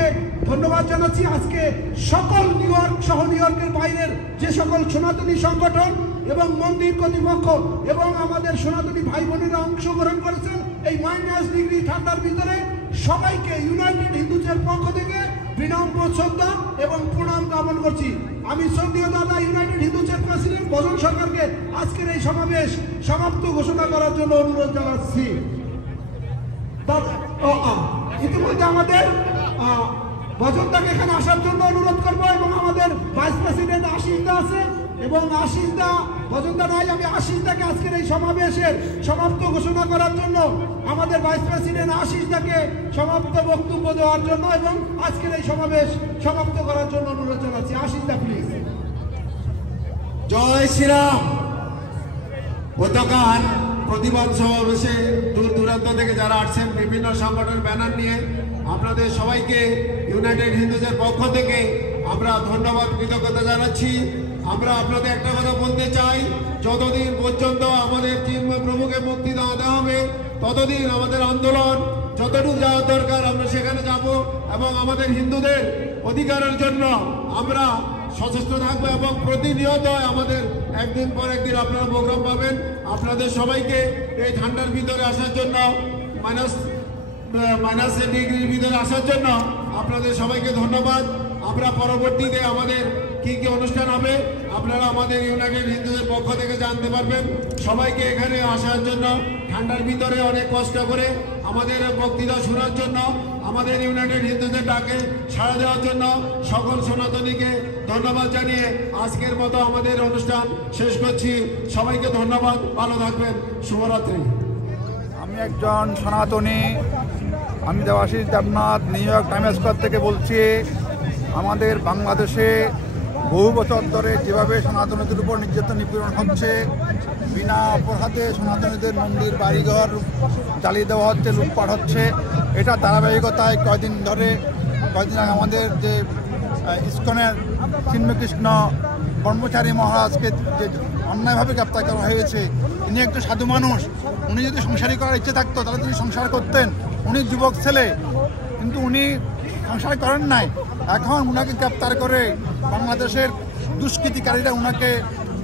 ধন্যবাদ জানাচ্ছি। আজকে সকল নিউ ইয়র্কের বাইরের যে সকল সনাতনী সংগঠন এবং মন্দির কর্তৃপক্ষ এবং আমাদের সনাতনী ভাই বোনেরা অংশগ্রহণ করেছেন এই -ডিগ্রি ঠান্ডার ভিতরে, সবাইকে ইউনাইটেড হিন্দুসের পক্ষ থেকে বিনম্র শ্রদ্ধা এবং প্রণাম জ্ঞাপন করছি। আমি শ্রদ্ধেয় দাদা ইউনাইটেড হিন্দুসের প্রেসিডেন্ট ভজন সরকারকে আজকের এই সমাবেশ সমাপ্ত ঘোষণা করার জন্য অনুরোধ জানাচ্ছি। ইতিমধ্যে আমাদের ভজনদাকে এখানে আসার জন্য অনুরোধ করবো এবং আমাদের ভাইস প্রেসিডেন্ট আশিস দা আছে এবং আশিস দা ভজনদা নাই, আমি আশিস দাকে আজকের এই সমাবেশের সমাপ্ত ঘোষণা করার জন্য আমাদের ভাইস প্রেসিডেন্ট আশিস দাকে সমাপ্ত বক্তব্য দেওয়ার জন্য এবং আজকের এই সমাবেশ সমাপ্ত করার জন্য অনুরোধ জানাচ্ছি। আশিস দা প্লিজ। জয় শ্রীরাম। গতকাল প্রতিবাদ সমাবেশে দূর দূরান্ত থেকে যারা আসছেন বিভিন্ন সংগঠনের ব্যানার নিয়ে আপনাদের সবাইকে ইউনাইটেড হিন্দুদের পক্ষ থেকে আমরা ধন্যবাদ কৃতজ্ঞতা জানাচ্ছি। আমরা আপনাদের একটা কথা বলতে চাই, যতদিন পর্যন্ত আমাদের চিন্ময় প্রভুকে মুক্তি দেওয়া হবে ততদিন আমাদের আন্দোলন যতটুকু যাওয়ার দরকার আমরা সেখানে যাব এবং আমাদের হিন্দুদের অধিকারের জন্য আমরা সচেষ্ট থাকবো এবং প্রতিনিয়ত আমাদের একদিন পর একদিন আপনারা প্রোগ্রাম পাবেন। আপনাদের সবাইকে এই ঠান্ডার ভিতরে আসার জন্য মাইনাস ডিগ্রির ভিতরে আসার জন্য আপনাদের সবাইকে ধন্যবাদ। আমরা পরবর্তীতে আমাদের কি কি অনুষ্ঠান হবে আপনারা আমাদের ইউনাইটেড হিন্দুদের পক্ষ থেকে জানতে পারবেন। সবাইকে এখানে আসার জন্য ঠান্ডার ভিতরে অনেক কষ্ট করে আমাদের বক্তৃতা শোনার জন্য আমাদের ইউনাইটেড হিন্দুদের ডাকে সাড়া দেওয়ার জন্য সকল সনাতনীকে ধন্যবাদ জানিয়ে আজকের মতো আমাদের অনুষ্ঠান শেষ করছি। সবাইকে ধন্যবাদ, ভালো থাকবেন, শুভরাত্রি। আমি একজন সনাতনী, আমি Debashis Debnath new York Times square থেকে বলছি। আমাদের বাংলাদেশে বহু বছর ধরে যেভাবে সনাতনীদের উপর নির্যাতন নিপীড়ন হচ্ছে, বিনা অপরাধে সনাতনীদের মন্দির বাড়িঘর জ্বালিয়ে দেওয়া হচ্ছে, লুটপাট হচ্ছে, এটা ধারাবাহিকতায় কয়দিন আগে আমাদের যে ইসকনের চিন্ময়কৃষ্ণ ব্রহ্মচারী মহারাজকে যে অন্যায়ভাবে গ্রেপ্তার করা হয়েছে। ইনি একটা সাধু মানুষ, উনি যদি সংসারী করার ইচ্ছে থাকতো তাহলে তিনি সংসার করতেন। উনি যুবক ছেলে, কিন্তু উনি সংসার করেন নাই। এখন উনাকে গ্রেপ্তার করে বাংলাদেশের দুষ্কৃতিকারীরা উনাকে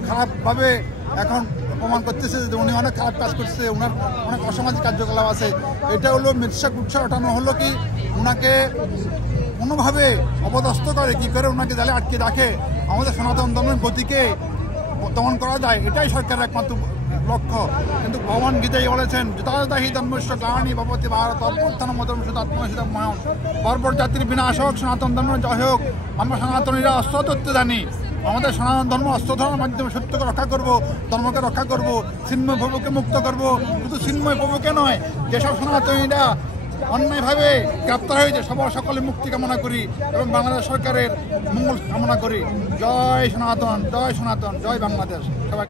খারাপভাবে এখন প্রমাণ করতেছে যে উনি অনেক খারাপ কাজ করছে, ওনার অনেক অসামাজিক কার্যকলাপ আছে। এটা হলো মিথ্যা কুৎসা ওঠানো হলো কি উনাকে কোনোভাবে অপদস্থ করে, কি করে ওনাকে জালে আটকে রাখে আমাদের সনাতন ধর্মের গতিকে দমন করা যায়, এটাই সরকারের একমাত্র লক্ষ্য। কিন্তু ভগবান গীতাই বলেছেন, যথাযথাহি ধর্মস্য গ্লানি ভবতি ভারত অভ্যুত্থানমধর্ম সুতাত্মসিতম মহান, বর্বর জাতির বিনাশ হোক, সনাতন ধর্ম জয় হোক। আমরা সনাতনীরা অস্ত্রতত্ত্ব জানি, আমাদের সনাতন ধর্ম অস্ত্র ধর্মের মাধ্যমে সত্যকে রক্ষা করব, ধর্মকে রক্ষা করব, চিন্ময় প্রভুকে মুক্ত করব। শুধু চিন্ময় প্রভুকে নয়, যেসব সনাতনীরা অন্যায়ভাবে গ্রেপ্তার হয়েছে সকলে মুক্তি কামনা করি এবং বাংলাদেশ সরকারের মঙ্গল কামনা করি। জয় সনাতন, জয় সনাতন, জয় বাংলাদেশ। সবাই